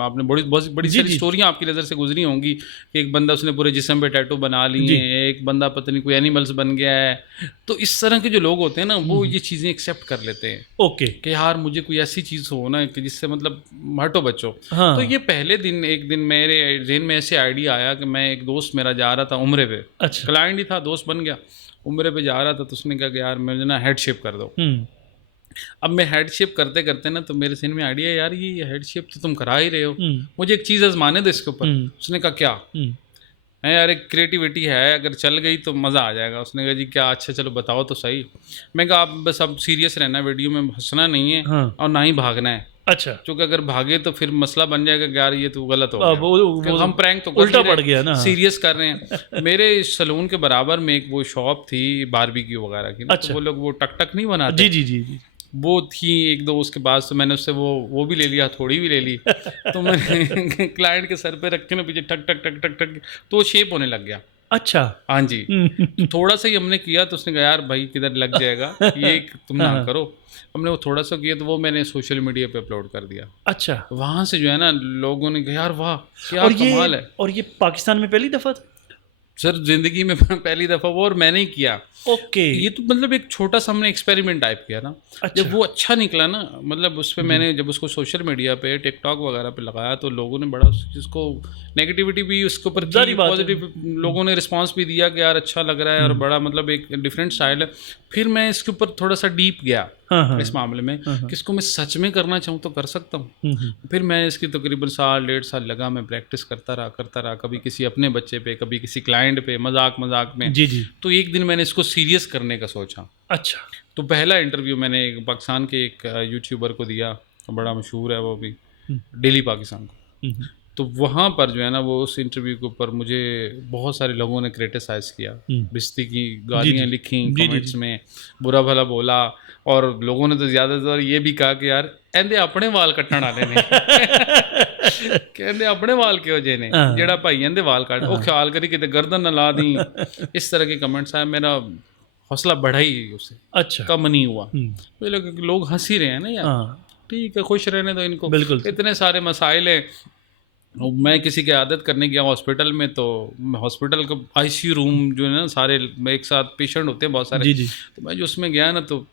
आपने बहुत बड़ी सारी स्टोरियाँ आपकी नज़र से गुजरी होंगी कि एक बंदा उसने पूरे जिस्म पे टैटू बना लिए हैं, एक बंदा पता नहीं कोई एनिमल्स बन गया है। तो इस तरह के जो लोग होते हैं ना, वो ये चीज़ें एक्सेप्ट कर लेते हैं। ओके कि यार मुझे कोई ऐसी चीज़ हो ना कि जिससे मतलब हटो बच्चो। हाँ। तो ये पहले दिन, एक दिन मेरे जेहन में ऐसे आइडिया आया कि मैं, एक दोस्त मेरा जा रहा था उम्रे पे, अच्छा क्लाइंट ही था, दोस्त बन गया, उम्रे पे जा रहा था, तो उसने कहा कि यार मुझे ना हेड शेप कर दो। अब मैं हेड शेप करते करते ना, तो मेरे सीन में आइडिया, यार ये हेड शेप तो तुम करा ही रहे हो, मुझे एक चीज़ आजमाने दो इसके ऊपर। उसने कहा क्या? है यार, एक क्रिएटिविटी है, अगर चल गई तो मज़ा आ जाएगा। उसने कहा जी क्या? अच्छा चलो बताओ तो सही। मैं कहा आप बस अब सीरियस रहना है, वीडियो में हंसना नहीं है और ना ही भागना है। अच्छा, क्योंकि अगर भागे तो फिर मसला बन जाएगा कि यार ये तो गलत हो अब गया, हम प्रैंक तो उल्टा पड़ गया ना। सीरियस कर रहे हैं। मेरे सलून के बराबर में एक वो शॉप थी बारबेक्यू वगैरह की। अच्छा। तो वो लोग वो टक टक नहीं बनाते? जी जी जी जी। वो थी एक दो, उसके बाद तो मैंने उससे वो भी ले लिया, थोड़ी भी ले ली। तो मैंने क्लाइंट के सर पे रख के ना पीछे ठक ठक ठक ठक ठक, तो वो शेप होने लग गया। अच्छा हाँ जी। तो थोड़ा सा ही हमने किया, तो उसने कहा यार भाई किधर लग जाएगा, ये तुम ना करो। हमने वो थोड़ा सा किया, तो वो मैंने सोशल मीडिया पे अपलोड कर दिया। अच्छा, वहाँ से जो है ना, लोगों ने कहा यार वाह क्या कमाल है। और ये पाकिस्तान में पहली दफ़ा था? सर जिंदगी में पहली दफ़ा वो, और मैंने ही किया। ओके। ये तो मतलब एक छोटा सा हमने एक्सपेरिमेंट टाइप किया ना। अच्छा। जब वो अच्छा निकला ना, मतलब उस पर मैंने जब उसको सोशल मीडिया पे, टिकटॉक वगैरह पे लगाया, तो लोगों ने बड़ा जिसको नेगेटिविटी भी उसके ऊपर की, पॉजिटिव लोगों ने रिस्पांस भी दिया कि यार अच्छा लग रहा है और बड़ा मतलब एक डिफरेंट स्टाइल है। फिर मैं इसके ऊपर थोड़ा सा डीप गया इस मामले में कि इसको मैं सच में करना चाहूँ तो कर सकता हूँ। फिर मैं इसकी तकरीबन 1.5 साल लगा, मैं प्रैक्टिस करता रहा, कभी किसी अपने बच्चे पे, कभी किसी क्लाइंट पे, मजाक में। जी जी। तो एक दिन मैंने इसको सीरियस करने का सोचा। अच्छा। तो पहला इंटरव्यू मैंने पाकिस्तान के एक यूट्यूबर को दिया, बड़ा मशहूर है वो भी, डेली पाकिस्तान को। तो वहाँ पर जो है ना, वो उस इंटरव्यू के ऊपर मुझे बहुत सारे लोगों ने क्रिटिसाइज किया, बेइज्जती की, गालियाँ लिखी कमेंट्स में, बुरा भला बोला, और लोगों ने तो ज़्यादातर ये भी कहा कि यार कहते अपने वाल कट्टण वाले ने कहते अपने वाल क्यों जे ने जेड़ा भाई कहते वाल कट वो ख्याल करी किते गर्दन न ला दी। इस तरह के कमेंट्स आए, मेरा हौसला बढ़ा ही उससे, अच्छा। कम नहीं हुआ। तो लोग हंस ही रहे हैं ना यार, ठीक है, खुश रहने दो इनको, बिल्कुल। इतने सारे मसाइल हैं। मैं किसी की आदत करने गया हॉस्पिटल में, तो हॉस्पिटल का आईसीयू रूम जो है ना, सारे एक साथ पेशेंट होते हैं बहुत सारे, जी जी। तो मैं जो उसमें गया ना, तो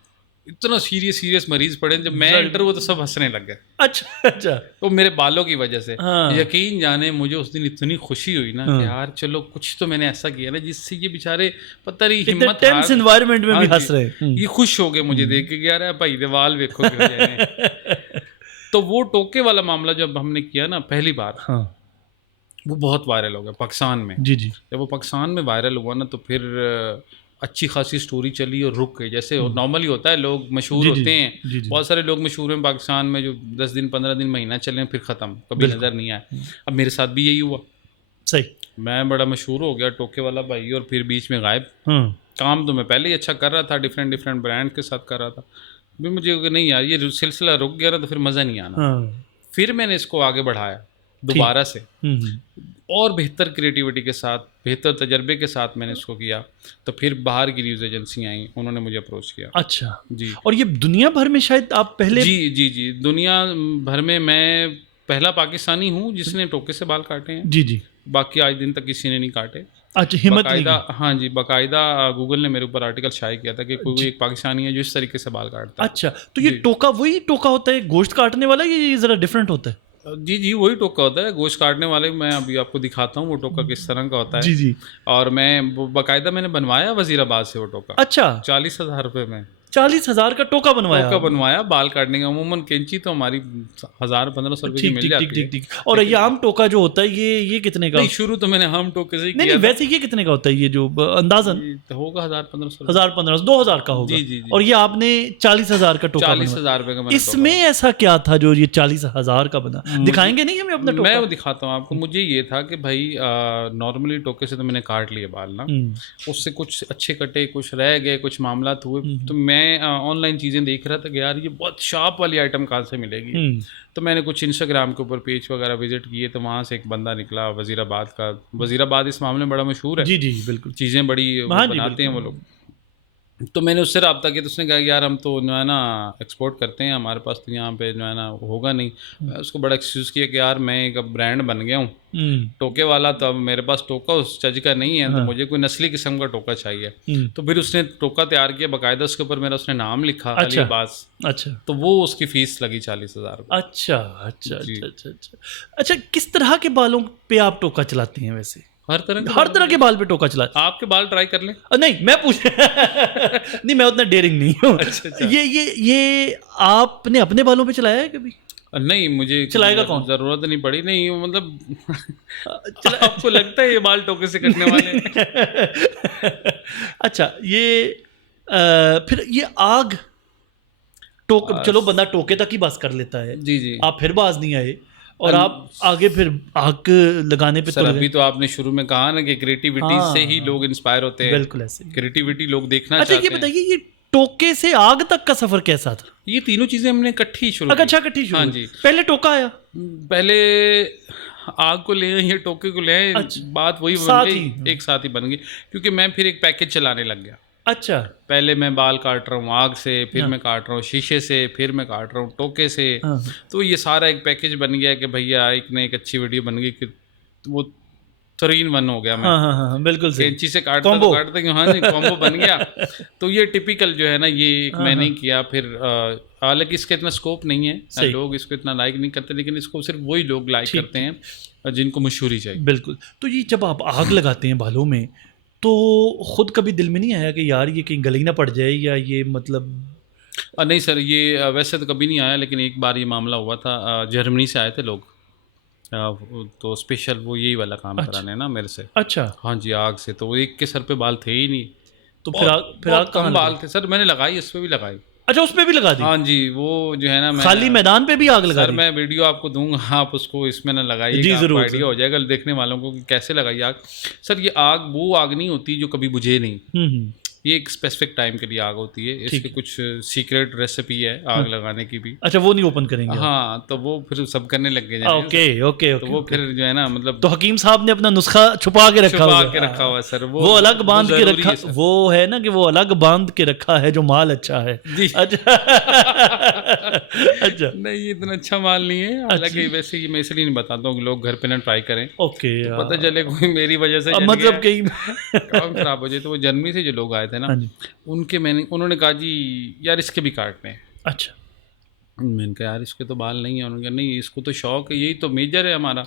इतना सीरियस मरीज पड़े, जब मैं एंटर हुआ तो सब हंसने लग गए। अच्छा अच्छा। तो मेरे बालों की वजह से, हाँ। यकीन जाने मुझे उस दिन इतनी खुशी हुई ना कि यार चलो कुछ तो मैंने ऐसा किया ना जिससे ये बेचारे पता नहीं हिम्मत टेंस एनवायरनमेंट में भी हंस रहे, ये खुश हो गए मुझे देख के कि यार भाई दे वाल देखो क्यों जाने। तो वो टोके वाला मामला जब हमने किया ना पहली बार, हाँ, वो बहुत वायरल हो गया पाकिस्तान में। जी जी। जब वो पाकिस्तान में वायरल हुआ ना, तो फिर अच्छी खासी स्टोरी चली और रुक गई। जैसे नॉर्मली होता है, लोग मशहूर होते हैं, बहुत सारे लोग मशहूर हैं पाकिस्तान में जो 10 दिन 15 दिन महीना चले फिर ख़त्म, कभी नज़र नहीं आया। अब मेरे साथ भी यही हुआ, सही। मैं बड़ा मशहूर हो गया टोके वाला भाई, और फिर बीच में गायब। काम तो मैं पहले ही अच्छा कर रहा था, डिफरेंट ब्रांड के साथ कर रहा था, फिर मुझे नहीं यार ये सिलसिला रुक गया ना, तो फिर मज़ा नहीं आना। फिर मैंने इसको आगे बढ़ाया दोबारा से, और बेहतर क्रिएटिविटी के साथ, बेहतर तजर्बे के साथ मैंने इसको किया। तो फिर बाहर की न्यूज़ एजेंसी आई, उन्होंने मुझे अप्रोच किया। अच्छा जी। और ये दुनिया भर में शायद आप पहले? जी, दुनिया भर में मैं पहला पाकिस्तानी हूँ जिसने टोके से बाल काटे हैं। जी जी। बाकी आज दिन तक किसी ने नहीं काटे। अच्छा, हिम्मत नहीं की? हाँ जी, बाकायदा गूगल ने मेरे ऊपर आर्टिकल शाये किया था कि कोई एक पाकिस्तानी है जो इस तरीके से बाल काटता है। अच्छा, तो ये टोका वही टोका होता है गोश्त काटने वाला, ये ज़रा डिफरेंट होता है? जी, वही टोका होता है गोश्त काटने वाले। मैं अभी आपको दिखाता हूँ वो टोका किस तरह का होता है। जी जी। और मैं बाकायदा मैंने बनवाया वजीराबाद से वो टोका। अच्छा, 40,000 रुपये में 40,000 का टोका बनवाया बाल काटने का। अमूमन कैंची तो हमारी 1,000-1,500 रुपये की मिल जाती है। ठीक। और ये आम टोका जो होता है ये कितने का? नहीं, शुरू तो मैंने आम टोके से ही किया। नहीं, वैसे ये कितने का होता है, ये जो अंदाजन होगा 1,000-1,500, 1,000-1,500, 2,000 का होगा। जी। और ये आपने 40,000 का टोका 40,000 रुपये का। इसमें ऐसा क्या था जो ये 40,000 का बना? दिखाएंगे नहीं हमें अपना टोका? मैं वो दिखाता हूँ आपको। मुझे ये था कि भाई नॉर्मली टोके से तो मैंने काट लिए बाल ना, उससे कुछ अच्छे कटे, कुछ रह गए, कुछ मामला हुए, तो मैं ऑनलाइन चीज़ें देख रहा था कि यार ये बहुत शार्प वाली आइटम कहाँ से मिलेगी। तो मैंने कुछ इंस्टाग्राम के ऊपर पेज वगैरह विजिट किए, तो वहाँ से एक बंदा निकला वजीराबाद का। वजीराबाद इस मामले में बड़ा मशहूर है। जी बिल्कुल, चीज़ें बड़ी बनाते हैं वो लोग। तो मैंने उससे रब्ता किया, तो उसने कहा यार हम तो जो है ना एक्सपोर्ट करते हैं, हमारे पास तो यहाँ पे जो है ना होगा नहीं। मैं उसको बड़ा एक्सक्यूज़ किया कि यार मैं एक ब्रांड बन गया हूँ टोके वाला, तो अब मेरे पास टोका उस चज का नहीं है, तो मुझे कोई नस्ली किस्म का टोका चाहिए। तो फिर उसने टोका तैयार किया बाकायदा, उसके ऊपर मेरा उसने नाम लिखा, अली अब्बास। अच्छा, तो वो उसकी फ़ीस लगी 40,000। अच्छा, किस तरह के बालों पे आप टोका चलाते हैं? वैसे हर तरह के बाल पे टोका चला। आपके बाल ट्राई कर लें। नहीं, मैं पूछ नहीं, मैं उतना डेयरिंग नहीं हूँ। अच्छा। ये आपने अपने बालों पे चलाया है कभी? नहीं, मुझे चलाएगा कौन? जरूरत नहीं पड़ी। नहीं मतलब आपको लगता है ये बाल टोके से कटने वाले? अच्छा, ये फिर ये आग चलो बंदा टोके तक ही बस कर लेता है। जी। आप फिर बाज नहीं आए और आप आगे फिर आग लगाने पे। सर अभी तो आपने शुरू में कहा ना कि क्रिएटिविटी से ही लोग इंस्पायर होते हैं। बिल्कुल ऐसे, क्रिएटिविटी लोग देखना चाहते हैं। अच्छा, ये बताइए, ये टोके से आग तक का सफर कैसा था? ये तीनों चीजें हमने इकट्ठी शुरू की। अच्छा, इकट्ठी शुरू। हाँ जी, पहले टोका आया, पहले आग को ले आए, टोके को ले आए। बात वही बन गई, एक साथ ही बन गई, क्योंकि मैं फिर एक पैकेज चलाने लग गया। अच्छा, पहले मैं बाल काट रहा हूँ आग से, फिर मैं काट रहा हूँ शीशे से, फिर मैं काट रहा हूँ टोके से। तो ये सारा एक पैकेज बन गया कि भैया एक अच्छी वीडियो बन गई कि वो 3-in-1 हो गया। मैं हाँ, बिल्कुल कैंची से काटता हूँ। हाँ जी, कॉम्बो बन गया। तो ये टिपिकल जो है ना, ये मैंने ही किया। फिर हालांकि इसका इतना स्कोप नहीं है, लोग इसको इतना लाइक नहीं करते, लेकिन इसको सिर्फ वही लोग लाइक करते हैं जिनको मशहूरी चाहिए। बिल्कुल। तो ये जब आप आग लगाते हैं बालों में, तो खुद कभी दिल में नहीं आया कि यार ये कहीं गली ना पड़ जाए, या ये मतलब? नहीं सर, ये वैसे तो कभी नहीं आया, लेकिन एक बार ये मामला हुआ था। जर्मनी से आए थे लोग, तो स्पेशल वो यही वाला काम कराने ना मेरे से। अच्छा। हाँ जी, आग से। तो वो एक के सर पे बाल थे ही नहीं, तो फिर आग कहाँ? बाल थे सर, मैंने लगाई, इस पर भी लगाई। अच्छा, उस पे भी लगा दी? हाँ जी, वो जो है ना मैं खाली मैदान पे भी आग लगा सर दी? मैं वीडियो आपको दूंगा, आप उसको इसमें ना जी, लगाइएगा, आपको जरूर आइडिया हो जाएगा देखने वालों को कि कैसे लगाई आग। सर ये आग वो आग नहीं होती जो कभी बुझे नहीं, हम्म, ये एक स्पेसिफिक टाइम के लिए आग होती है। ठीक इसकी कुछ सीक्रेट रेसिपी है आग लगाने की भी। अच्छा, वो नहीं ओपन करेंगे आप? हाँ, तो वो फिर सब करने लग गए जाने ओके ओके तो ओके। वो फिर जो है ना मतलब तो हकीम साहब ने अपना नुस्खा छुपा के रखा छुपा हुआ के है। रखा हुआ है सर, वो अलग बांध के ज़रूरी रखा, है सर। वो है ना कि वो अलग बांध के रखा है जो माल अच्छा है। जी। अच्छा अच्छा नहीं ये इतना अच्छा माल नहीं है, हालांकि वैसे ही मैं इसलिए नहीं बताता हूँ कि लोग घर पे ना ट्राई करें, ओके। तो पता चले कोई मेरी वजह से अब जल मतलब गया, कहीं काम खराब हो जाए। तो वो जर्मनी से जो लोग आए थे ना, हाँ जी। उन्होंने कहा जी यार इसके भी काटने हैं। अच्छा मैंने कहा यार इसके तो बाल नहीं है। उन्होंने कहा नहीं इसको तो शौक है, यही तो मेजर है हमारा।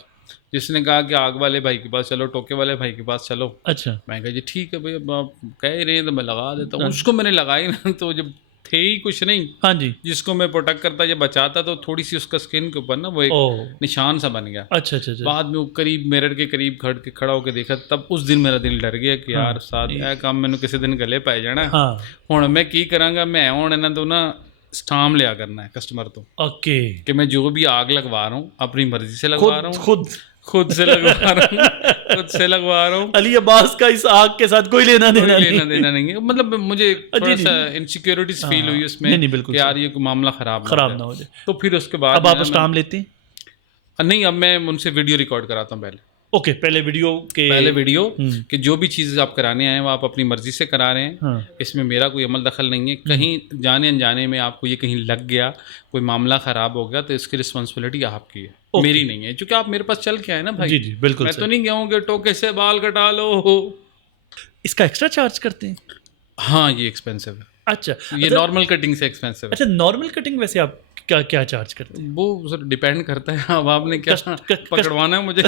जिसने कहा कि आग वाले भाई के पास चलो, टोके वाले भाई के पास चलो। अच्छा मैं कहा जी ठीक है भाई, अब आप कह ही रहे हैं तो मैं लगा देता हूँ। उसको मैंने लगाई ना, तो जब थे ही कुछ नहीं, हाँ जी। जिसको मैं प्रोटेक्ट करता या बचाता, तो थोड़ी सी उसका स्किन के ऊपर ना वो एक ओ निशान सा बन गया। अच्छा अच्छा अच्छा। बाद में वो करीब मिरर के करीब खड़ा होकर देखा, तब उस दिन मेरा दिल डर गया कि यार साथ यह काम मैंने किसी दिन गले पाए जाना। हाँ हुण मैं की करांगा, मैं हुण इन्हां तो ना स्टाम लिया करना है कस्टमर तो, ओके। कि मैं जो भी आग लगवा रहा हूँ अपनी मर्जी से लगवा रहा हूँ, खुद खुद से लगवा रहा हूँ, खुद से लगवा रहा हूँ। अली अब्बास का इस आग के साथ कोई लेना देना कोई नहीं। लेना देना नहीं है। मतलब मुझे थोड़ा जी, सा इनसिक्योरिटीज फील हुई उसमें नहीं, नहीं, बिल्कुल कि यार ये कोई मामला खराब खराब ना हो जाए। तो फिर उसके बाद अब आप स्टाम लेते हैं? नहीं, अब मैं उनसे वीडियो रिकॉर्ड कराता हूँ। ओके, पहले वीडियो कि जो भी चीज़ आप कराने आए हैं वो आप अपनी मर्जी से करा रहे हैं। हाँ। इसमें मेरा कोई अमल दखल नहीं है। कहीं जाने अनजाने में आपको ये कहीं लग गया, कोई मामला ख़राब हो गया, तो इसकी रिस्पॉन्सिबिलिटी आपकी है, मेरी नहीं है। क्योंकि आप मेरे पास चल के आए ना भाई। जी जी बिल्कुल मैं सर। तो नहीं गया हूँ कि टोके से बाल कटा लो। इसका एक्स्ट्रा चार्ज करते हैं? हाँ ये एक्सपेंसिव है। अच्छा ये नॉर्मल कटिंग से एक्सपेंसिव है। अच्छा, नॉर्मल कटिंग वैसे आप क्या क्या चार्ज करते हैं? वो सर डिपेंड करता है, अब आपने क्या पकड़वाना है मुझे।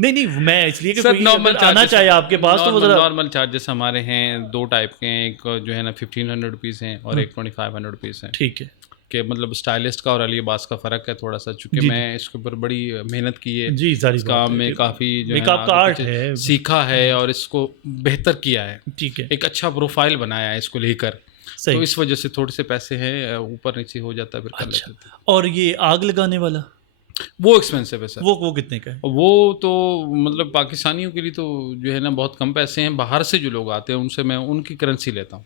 नहीं, मैं इसलिए कि सर कोई नॉर्मल अगर आना चाहे आपके पास तो वो जरा नॉर्मल चार्जेस हमारे हैं दो टाइप के हैं। एक जो है ना 1500 रुपीज़ हैं और एक 2500 रुपीज़ हैं। ठीक है कि मतलब स्टाइलिस्ट का और अली अब्बास का फ़र्क है थोड़ा सा, चूँकि मैं इसके ऊपर बड़ी मेहनत की है। जी, जारी इस बात काम है में कि काफ़ी जो है मेकअप का ना आर्ट है। सीखा है और इसको बेहतर किया है। ठीक है, एक अच्छा प्रोफाइल बनाया है इसको लेकर, सही। तो इस वजह से थोड़े से पैसे हैं ऊपर नीचे हो जाता है, फिर कर अच्छा, लेते हैं। और ये आग लगाने वाला वो एक्सपेंसिव है सर। वो कितने का है? वो तो मतलब पाकिस्तानियों के लिए तो जो है ना बहुत कम पैसे हैं। बाहर से जो लोग आते हैं उनसे मैं उनकी करेंसी लेता हूँ।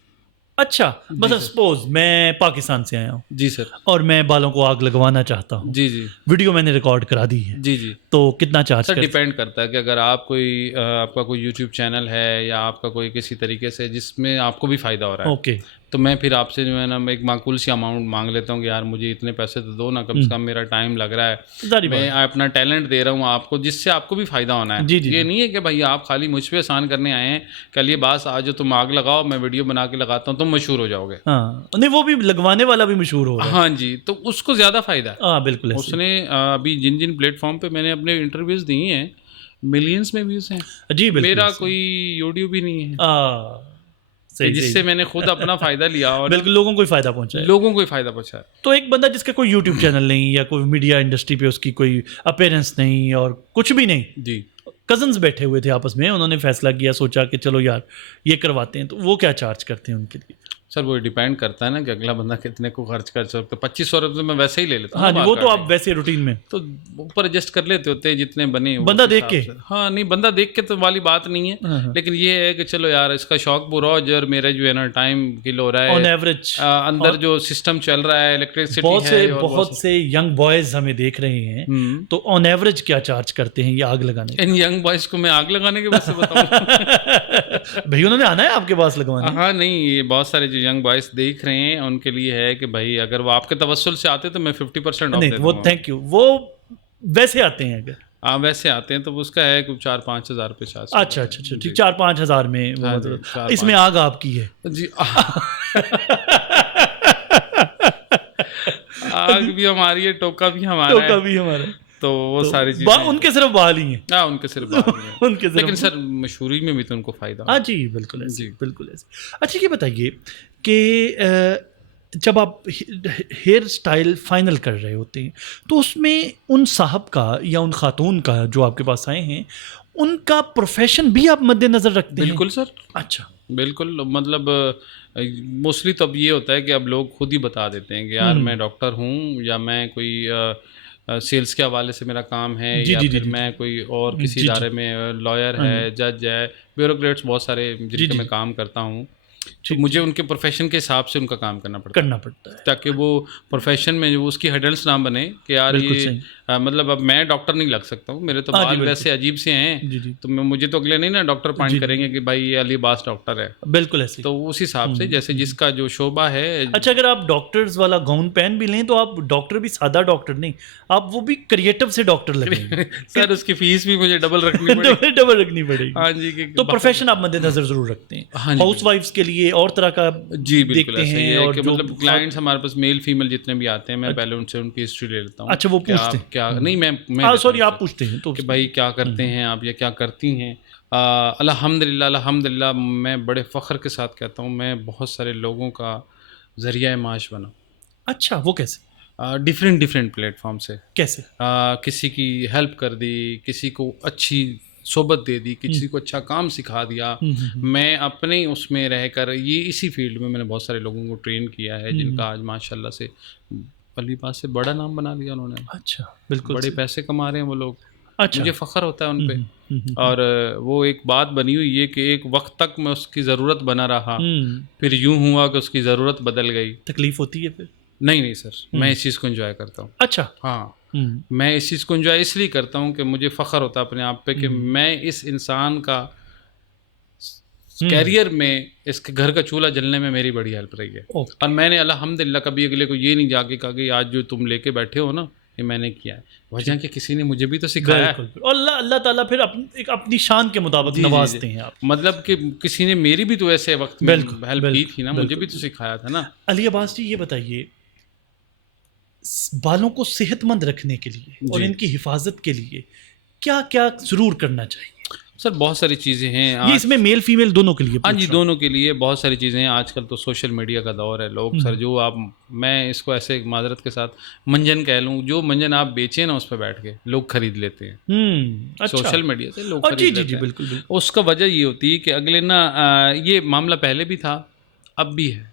अच्छा, बस सपोज मैं पाकिस्तान से आया हूँ जी सर। और मैं बालों को आग लगवाना चाहता हूँ। जी जी वीडियो मैंने रिकॉर्ड करा दी है, जी जी। तो कितना चार्ज सर डिपेंड करता है कि अगर आप आपका कोई यूट्यूब चैनल है या आपका कोई किसी तरीके से जिसमें आपको भी फ़ायदा हो रहा है, ओके, तो मैं फिर आपसे जो है ना एक माकूल सी अमाउंट मांग लेता हूँ कि यार मुझे इतने पैसे तो दो ना, कम से कम मेरा टाइम लग रहा है, जारी मैं अपना टैलेंट दे रहा हूँ आपको, जिससे आपको भी फ़ायदा होना है। जी, जी, ये नहीं है कि भाई आप खाली मुझ पे आसान करने आए हैं, कल ये बात आज तुम आग लगाओ, मैं वीडियो बना के लगाता हूँ, तुम मशहूर हो जाओगे। हाँ नहीं, वो भी लगवाने वाला भी मशहूर हो रहा है। हाँ जी, तो उसको ज़्यादा फ़ायदा है। हाँ बिल्कुल ऐसे। उसने अभी जिन जिन प्लेटफॉर्म पे मैंने अपने इंटरव्यूज़ दिए हैं, मिलियंस में व्यूज़ हैं। जी बिल्कुल मेरा ऐसे। कोई यूट्यूब भी नहीं है सही जिससे सही। मैंने खुद अपना फ़ायदा लिया और बिल्कुल लोगों को ही फायदा पहुंचा है। लोगों को ही फ़ायदा पहुँचा है। तो एक बंदा जिसका कोई यूट्यूब चैनल नहीं या कोई मीडिया इंडस्ट्री पे उसकी कोई अपीयरेंस नहीं और कुछ भी नहीं, जी कजन्स बैठे हुए थे आपस में, उन्होंने फैसला किया, सोचा कि चलो यार ये करवाते हैं, तो वो क्या चार्ज करते हैं उनके लिए? सर वो डिपेंड करता है ना कि अगला बंदा कितने को खर्च कर सकता है। 2500 रुपये मैं वैसे ही ले लेता हूँ। हाँ जी, बाल वो तो काटने आप वैसे रूटीन में तो ऊपर एडजस्ट कर लेते होते हैं जितने बने वो बंदा उस देख हिसाब के। से। हाँ नहीं, बंदा देख के तो वाली बात नहीं है, हाँ, हाँ। लेकिन ये है कि चलो यार इसका शौक पूरा हो जाए और मेरा जो है ना टाइम किल हो रहा ऑन है, एवरेज अंदर जो सिस्टम चल रहा है, इलेक्ट्रिसिटी है और बहुत से यंग बॉयज हमें देख रहे हैं, तो ऑन एवरेज क्या चार्ज करते हैं ये आग लगाने इन यंग बॉयज को मैं आग लगाने के वजह से बताऊँ। भाई उन्होंने आना है आपके पास लगवाने? हाँ नहीं, ये बहुत सारे जो यंग बॉयज देख रहे हैं उनके लिए है कि भाई अगर वो आपके तवस्सुल से आते तो मैं 50% ऑफ नहीं दे वो दूंगा। थैंक यू, वो वैसे आते हैं अगर हाँ वैसे आते हैं तो उसका है कुछ 4-5 हज़ार रुपये चार्ज। अच्छा अच्छा अच्छा ठीक, 4-5 हज़ार में वो हाँ मतलब जी, 4-5 इसमें आग आपकी है। जी। आग भी हमारी है, टोका भी हमारा तो है, कभी हमारा तो वो सारी चीज़ें उनके सिर्फ बाल ही हैं। हाँ उनके सिर्फ बात नहीं है। उनके सिर्फ लेकिन सर मशहूरी में भी तो उनको फ़ायदा। हाँ जी बिल्कुल ऐसे, जी। बिल्कुल ऐसे। अच्छा ये बताइए कि जब आप हेयर स्टाइल फाइनल कर रहे होते हैं तो उसमें उन साहब का या उन खातून का जो आपके पास आए हैं उनका प्रोफेशन भी आप मद्देनज़र रखते हैं? बिल्कुल सर, अच्छा बिल्कुल। मतलब मोस्टली तो अब ये होता है कि अब लोग खुद ही बता देते हैं कि यार मैं डॉक्टर हूँ, या मैं कोई सेल्स के हवाले से मेरा काम है, जी या जी फिर जी मैं कोई और किसी जी इदारे में लॉयर हाँ है, जज है, ब्यूरोक्रेट्स बहुत सारे जी जिनके जी मैं काम करता हूँ। तो ठीक मुझे ठीक उनके प्रोफेशन के हिसाब से उनका काम करना पड़ता है, करना पड़ता है। ताकि वो प्रोफेशन में वो उसकी हर्डल्स ना बने कि यार बिल्कुल ये सही। मतलब अब मैं डॉक्टर नहीं लग सकता हूँ, मेरे तो हाँ जी बाल बिल्कुल। वैसे अजीब से हैं, जी जी तो मुझे तो अगले नहीं ना डॉक्टर जी पॉइंट जी करेंगे कि भाई ये अली बास डॉक्टर है। बिल्कुल ऐसे ही। तो उस हिसाब से जैसे जिसका जो शोबा है। अच्छा, अगर आप डॉक्टर्स वाला गाउन पहन भी लें तो आप डॉक्टर भी सादा डॉक्टर नहीं, आप वो भी क्रिएटिव से डॉक्टर लगेंगे। सर उसकी फीस भी मुझे डबल रखनी पड़ेगी। डबल डबल रखनी पड़ेगी। हाँ जी तो प्रोफेशन आप मद्देनजर जरूर रखते हैं। हाँ जी हाउस वाइफ्स के लिए और तरह का जी बिल्कुल देखते ऐसा ही हैं, है और कि जो मतलब क्लाइंट्स हमारे पास मेल फीमेल जितने भी आते हैं, मैं पहले उनसे उनकी हिस्ट्री ले लेता हूँ। अच्छा, वो कि पूछते आप हैं। क्या नहीं, मैं हाँ लेता सॉरी, हूँ आप उससे पूछते हैं तो कि भाई क्या करते हैं आप या क्या करती हैं। अल्हम्दुलिल्लाह अल्हम्दुलिल्लाह, मैं बड़े फ़ख्र के साथ कहता हूँ, मैं बहुत सारे लोगों का ज़रिया माश बना अच्छा, वो कैसे डिफरेंट डिफरेंट प्लेटफॉर्म से। कैसे? किसी की हेल्प कर दी, किसी को अच्छी सोबत दे दी, किसी को अच्छा काम सिखा दिया। मैं अपने उसमें रहकर ये इसी फील्ड में मैंने बहुत सारे लोगों को ट्रेन किया है, जिनका आज माशाल्लाह से पली बात से बड़ा नाम बना लिया उन्होंने, अच्छा, बिल्कुल बड़े सही। पैसे कमा रहे हैं वो लोग। अच्छा। मुझे फ़ख्र होता है उन पे। और वो एक बात बनी हुई है कि एक वक्त तक मैं उसकी ज़रूरत बना रहा, फिर यूं हुआ कि उसकी ज़रूरत बदल गई। तकलीफ होती है फिर? नहीं नहीं सर, मैं इस चीज़ को एंजॉय करता हूँ। अच्छा। हाँ, मैं इस चीज़ को एंजॉय इसलिए करता हूँ कि मुझे फ़ख्र होता है अपने आप पे कि मैं इस इंसान का कैरियर में, इसके घर का चूल्हा जलने में मेरी बड़ी हेल्प रही है। ओके। और मैंने अल्हम्दुलिल्लाह कभी अगले को ये नहीं जाके कहा कि आज जो तुम लेके बैठे हो ना, ये मैंने किया है, वजह कि किसी ने मुझे भी तो सिखाया है। बिल्कुल। और अल्लाह अल्लाह ताला फिर एक अपनी शान के मुताबिक जी जी जी, नवाजते हैं आप। मतलब कि किसी ने मेरी भी तो ऐसे वक्त में बिल्कुल हेल्प की बिल्कुल थी ना, मुझे भी बिल्कुल। तो सिखाया था ना। अली अब्बास जी, ये बताइए, बालों को सेहतमंद रखने के लिए और जी इनकी हिफाजत के लिए क्या क्या जरूर करना चाहिए? सर, बहुत सारी चीज़ें हैं ये आज। इसमें मेल फीमेल दोनों के लिए हाँ पूछ जी, रहा हूँ। दोनों के लिए बहुत सारी चीज़ें हैं। आजकल तो सोशल मीडिया का दौर है। लोग सर जो आप, मैं इसको ऐसे माजरत के साथ मंजन कह लूँ, जो मंजन आप बेचें ना उस पर बैठ के लोग खरीद लेते हैं। अच्छा। सोशल मीडिया से लोग और जी खरीद जी लेते जी हैं। बिल्कुल बिल्कुल उसका वजह ये होती है कि अगले ना ये मामला पहले भी था, अब भी है,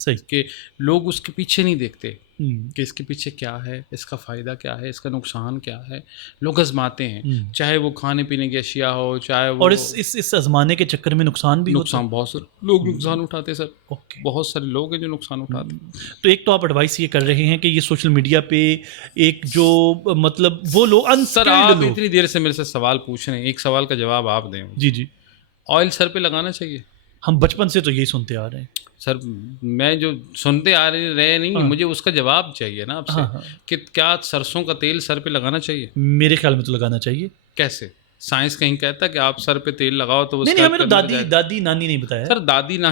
सही। कि लोग उसके पीछे नहीं देखते हम्म, कि इसके पीछे क्या है, इसका फ़ायदा क्या है, इसका नुकसान क्या है। लोग आजमाते हैं, चाहे वो खाने पीने की अशिया हो, चाहे वो, और इस आजमाने के चक्कर में नुकसान भी होता नुकसान बहुत सारे लोग नुकसान उठाते हैं सर। है। ओके। बहुत सारे लोग हैं जो नुकसान उठाते हैं। तो एक तो आप एडवाइस ये कर रहे हैं कि ये सोशल मीडिया पे एक जो मतलब वो लोग सर अनस्किल्ड आप लोग। इतनी देर से मेरे से सवाल पूछ रहे हैं, एक सवाल का जवाब आप दें। जी जी, ऑयल सर पे लगाना चाहिए? हम बचपन से तो यही सुनते आ रहे हैं। सर मैं जो सुनते आ रहे नहीं, हाँ। मुझे उसका जवाब चाहिए ना आपसे, हाँ हाँ, कि क्या सरसों का तेल सर पे लगाना चाहिए? मेरे ख्याल में तो लगाना चाहिए। कैसे? साइंस कहीं कहता है कि आप सर पे तेल लगाओ तो वो नहीं नहीं, स्कैल्प हमें तो के अंदर दादी जाएगा? दादी नानी नहीं बताया। सर दादी ना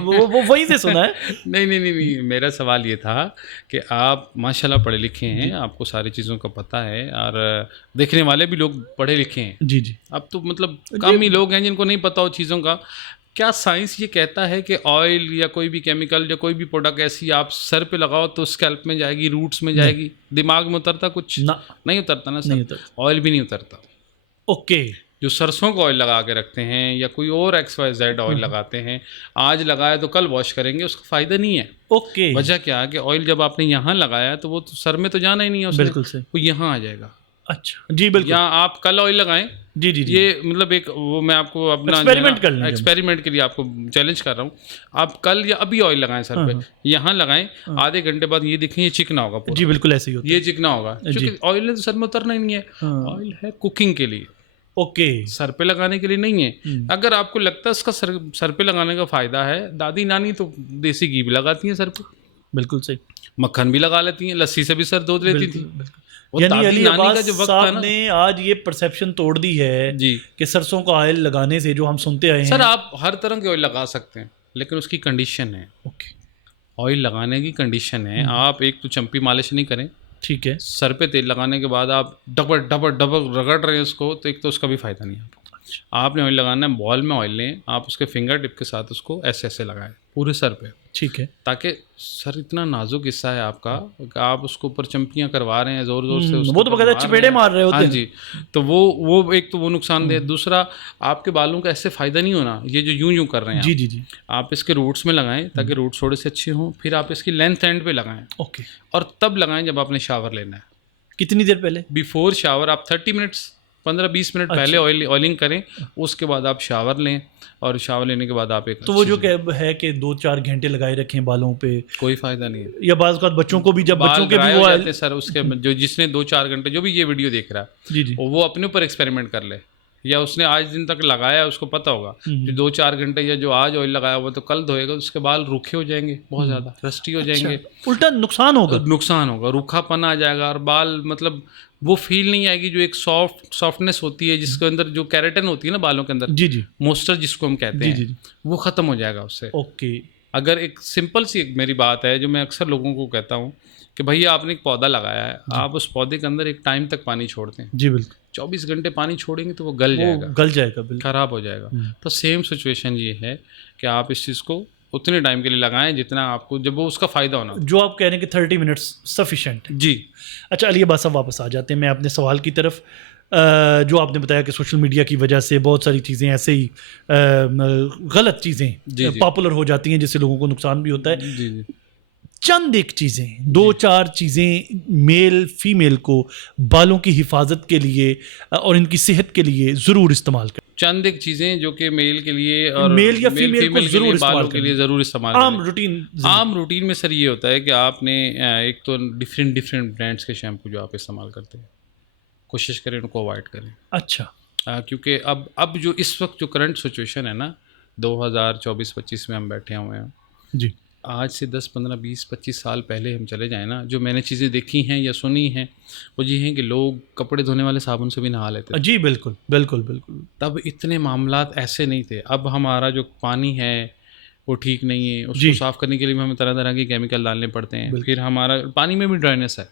वो वहीं से सुना है। नहीं नहीं नहीं नहीं, मेरा सवाल ये था कि आप माशाल्लाह पढ़े लिखे हैं, आपको सारी चीज़ों का पता है, और देखने वाले भी लोग पढ़े लिखे हैं। जी जी, अब तो मतलब कम ही लोग हैं जिनको नहीं पता हो चीज़ों का। क्या साइंस ये कहता है कि ऑयल या कोई भी केमिकल या कोई भी प्रोडक्ट ऐसी आप सर पे लगाओ तो स्कैल्प में जाएगी, रूट्स में जाएगी, दिमाग में उतरता कुछ? ना, नहीं उतरता ना नहीं सर। उतरता। ऑयल भी नहीं उतरता। ओके। जो सरसों का ऑयल लगा के रखते हैं या कोई और XYZ ऑयल लगाते हैं, आज लगाया तो कल वॉश करेंगे, उसका फ़ायदा नहीं है। ओके, वजह क्या है कि ऑयल जब आपने यहाँ लगाया तो वो तो सर में तो जाना ही नहीं है उसने, बिल्कुल सही। वो यहाँ आ जाएगा। अच्छा जी, बिल्कुल। या आप कल ऑयल लगाएं, जी जी जी, ये मतलब एक वो मैं आपको अपना एक्सपेरिमेंट कर लेंगे। एक्सपेरिमेंट के लिए आपको चैलेंज कर रहा हूँ। आप कल या अभी ऑयल लगाएं सर पे, यहाँ लगाएं, आधे घंटे बाद ये देखें ये चिकना होगा पूरा। जी बिल्कुल ऐसे ही होता ये चिकना होगा, क्योंकि ऑयल ने तो सर में उतरना ही नहीं है। हाँ। ऑयल है कुकिंग के लिए, है। ओके। सर पे लगाने के लिए नहीं है। अगर आपको लगता है उसका सर पे लगाने का फ़ायदा है, दादी नानी तो देसी घी भी लगाती हैं सर पे, बिल्कुल सही। मक्खन भी लगा लेती हैं, लस्सी से भी सर धो लेती थी। बिल्कुल। वो यानी दादी अली नानी का अब्बास जो वक्त था साहब ना ने आज ये परसेप्शन तोड़ दी है जी। कि सरसों का ऑयल लगाने से जो हम सुनते आए हैं। सर आप हर तरह के ऑयल लगा सकते हैं, लेकिन उसकी कंडीशन है। ओके, ऑयल लगाने की कंडीशन है, आप एक तो चंपी मालिश नहीं करें, ठीक है। सर पे तेल लगाने के बाद आप डबल डबल डबल रगड़ रहे हैं उसको, तो एक तो उसका भी फ़ायदा नहीं है आपको। आपने ऑयल लगाना है, बॉल में ऑयल लें, आप उसके फिंगर टिप के साथ उसको ऐसे ऐसे लगाएं पूरे सर पे। ठीक है। ताकि सर इतना नाजुक हिस्सा है आपका कि आप उसको ऊपर चंपियां करवा रहे हैं ज़ोर ज़ोर से, उसके वो तो ऊपर बकायदा मार चपेड़े रहे मार रहे हैं। होते हाँ हैं। जी, तो वो एक तो वो नुकसानदेह। दूसरा, आपके बालों का ऐसे फ़ायदा नहीं होना, ये जो यूं यूं कर रहे हैं जी जी जी। आप इसके रूट्स में लगाएं ताकि रूट्स थोड़े से अच्छे हों, फिर आप इसकी लेंथ एंड पे लगाएं ओके। और तब लगाएं जब आपने शावर लेना है। कितनी देर पहले? बिफोर शावर आप 30 मिनट्स 15-20 मिनट पहले ऑयलिंग करें, उसके बाद आप शावर लें और शावर लेने के बाद आप एक तो वो जो है कि 2-4 घंटे लगाए रखें बालों पे, कोई फ़ायदा नहीं है। या बाज़ औक़ात बच्चों को भी, जब बच्चों बाल के भी ड्राई वो हो जाते हैं सर, उसके जो जिसने 2-4 घंटे, जो भी ये वीडियो देख रहा है जी जी वो अपने ऊपर एक्सपेरिमेंट कर ले, या उसने आज दिन तक लगाया है उसको पता होगा कि 2-4 घंटे या जो आज ऑयल लगाया हुआ तो कल धोएगा उसके बाल रूखे हो जाएंगे, बहुत ज़्यादा रस्टी हो जाएंगे, उल्टा नुकसान होगा। नुकसान होगा, रूखापन आ जाएगा और बाल मतलब वो फील नहीं आएगी जो एक सॉफ्टनेस होती है जिसके अंदर जो केराटिन होती है ना बालों के अंदर, जी जी मॉइस्चर जिसको हम कहते जी हैं, जी वो ख़त्म हो जाएगा उससे। ओके। अगर एक सिंपल सी एक मेरी बात है जो मैं अक्सर लोगों को कहता हूँ कि भैया आपने एक पौधा लगाया है, आप उस पौधे के अंदर एक टाइम तक पानी छोड़ते हैं, जी बिल्कुल, 24 घंटे पानी छोड़ेंगे तो वो गल जाएगा, गल जाएगा बिल्कुल, ख़राब हो जाएगा। तो सेम सिचुएशन ये है कि आप इस चीज़ को उतने टाइम के लिए लगाएं जितना आपको, जब वो उसका फ़ायदा होना। जो आप कह रहे हैं कि 30 मिनट्स सफिशेंट। जी। अच्छा अली अब्बास साहब, वापस आ जाते हैं मैं अपने सवाल की तरफ। जो आपने बताया कि सोशल मीडिया की वजह से बहुत सारी चीज़ें ऐसे ही गलत चीज़ें पॉपुलर हो जाती हैं जिससे लोगों को नुकसान भी होता है। जी जी। चंद एक चीज़ें, 2-4 चीज़ें मेल फीमेल को बालों की हिफाजत के लिए और इनकी सेहत के लिए ज़रूर इस्तेमाल करें। चंद एक चीज़ें जो कि मेल के लिए और मेल या फीमेल को ज़रूर बालों के लिए ज़रूर इस्तेमाल करें। आम रूटीन में सर ये होता है कि आपने एक तो डिफरेंट ब्रांड्स के शैम्पू जो आप इस्तेमाल करते हैं कोशिश करें उनको अवॉइड करें। अच्छा। क्योंकि अब जो इस वक्त जो करंट सिचुएशन है ना, 2024-25 में हम बैठे हुए हैं जी, आज से 10, 15, 20, 25 साल पहले हम चले जाएं ना, जो मैंने चीज़ें देखी हैं या सुनी हैं वो ये हैं कि लोग कपड़े धोने वाले साबुन से भी नहा लेते थे। जी बिल्कुल बिल्कुल बिल्कुल। तब इतने मामलात ऐसे नहीं थे। अब हमारा जो पानी है वो ठीक नहीं है, उसको साफ़ करने के लिए हमें तरह तरह के केमिकल डालने पड़ते हैं। फिर हमारा पानी में भी ड्राइनेस है।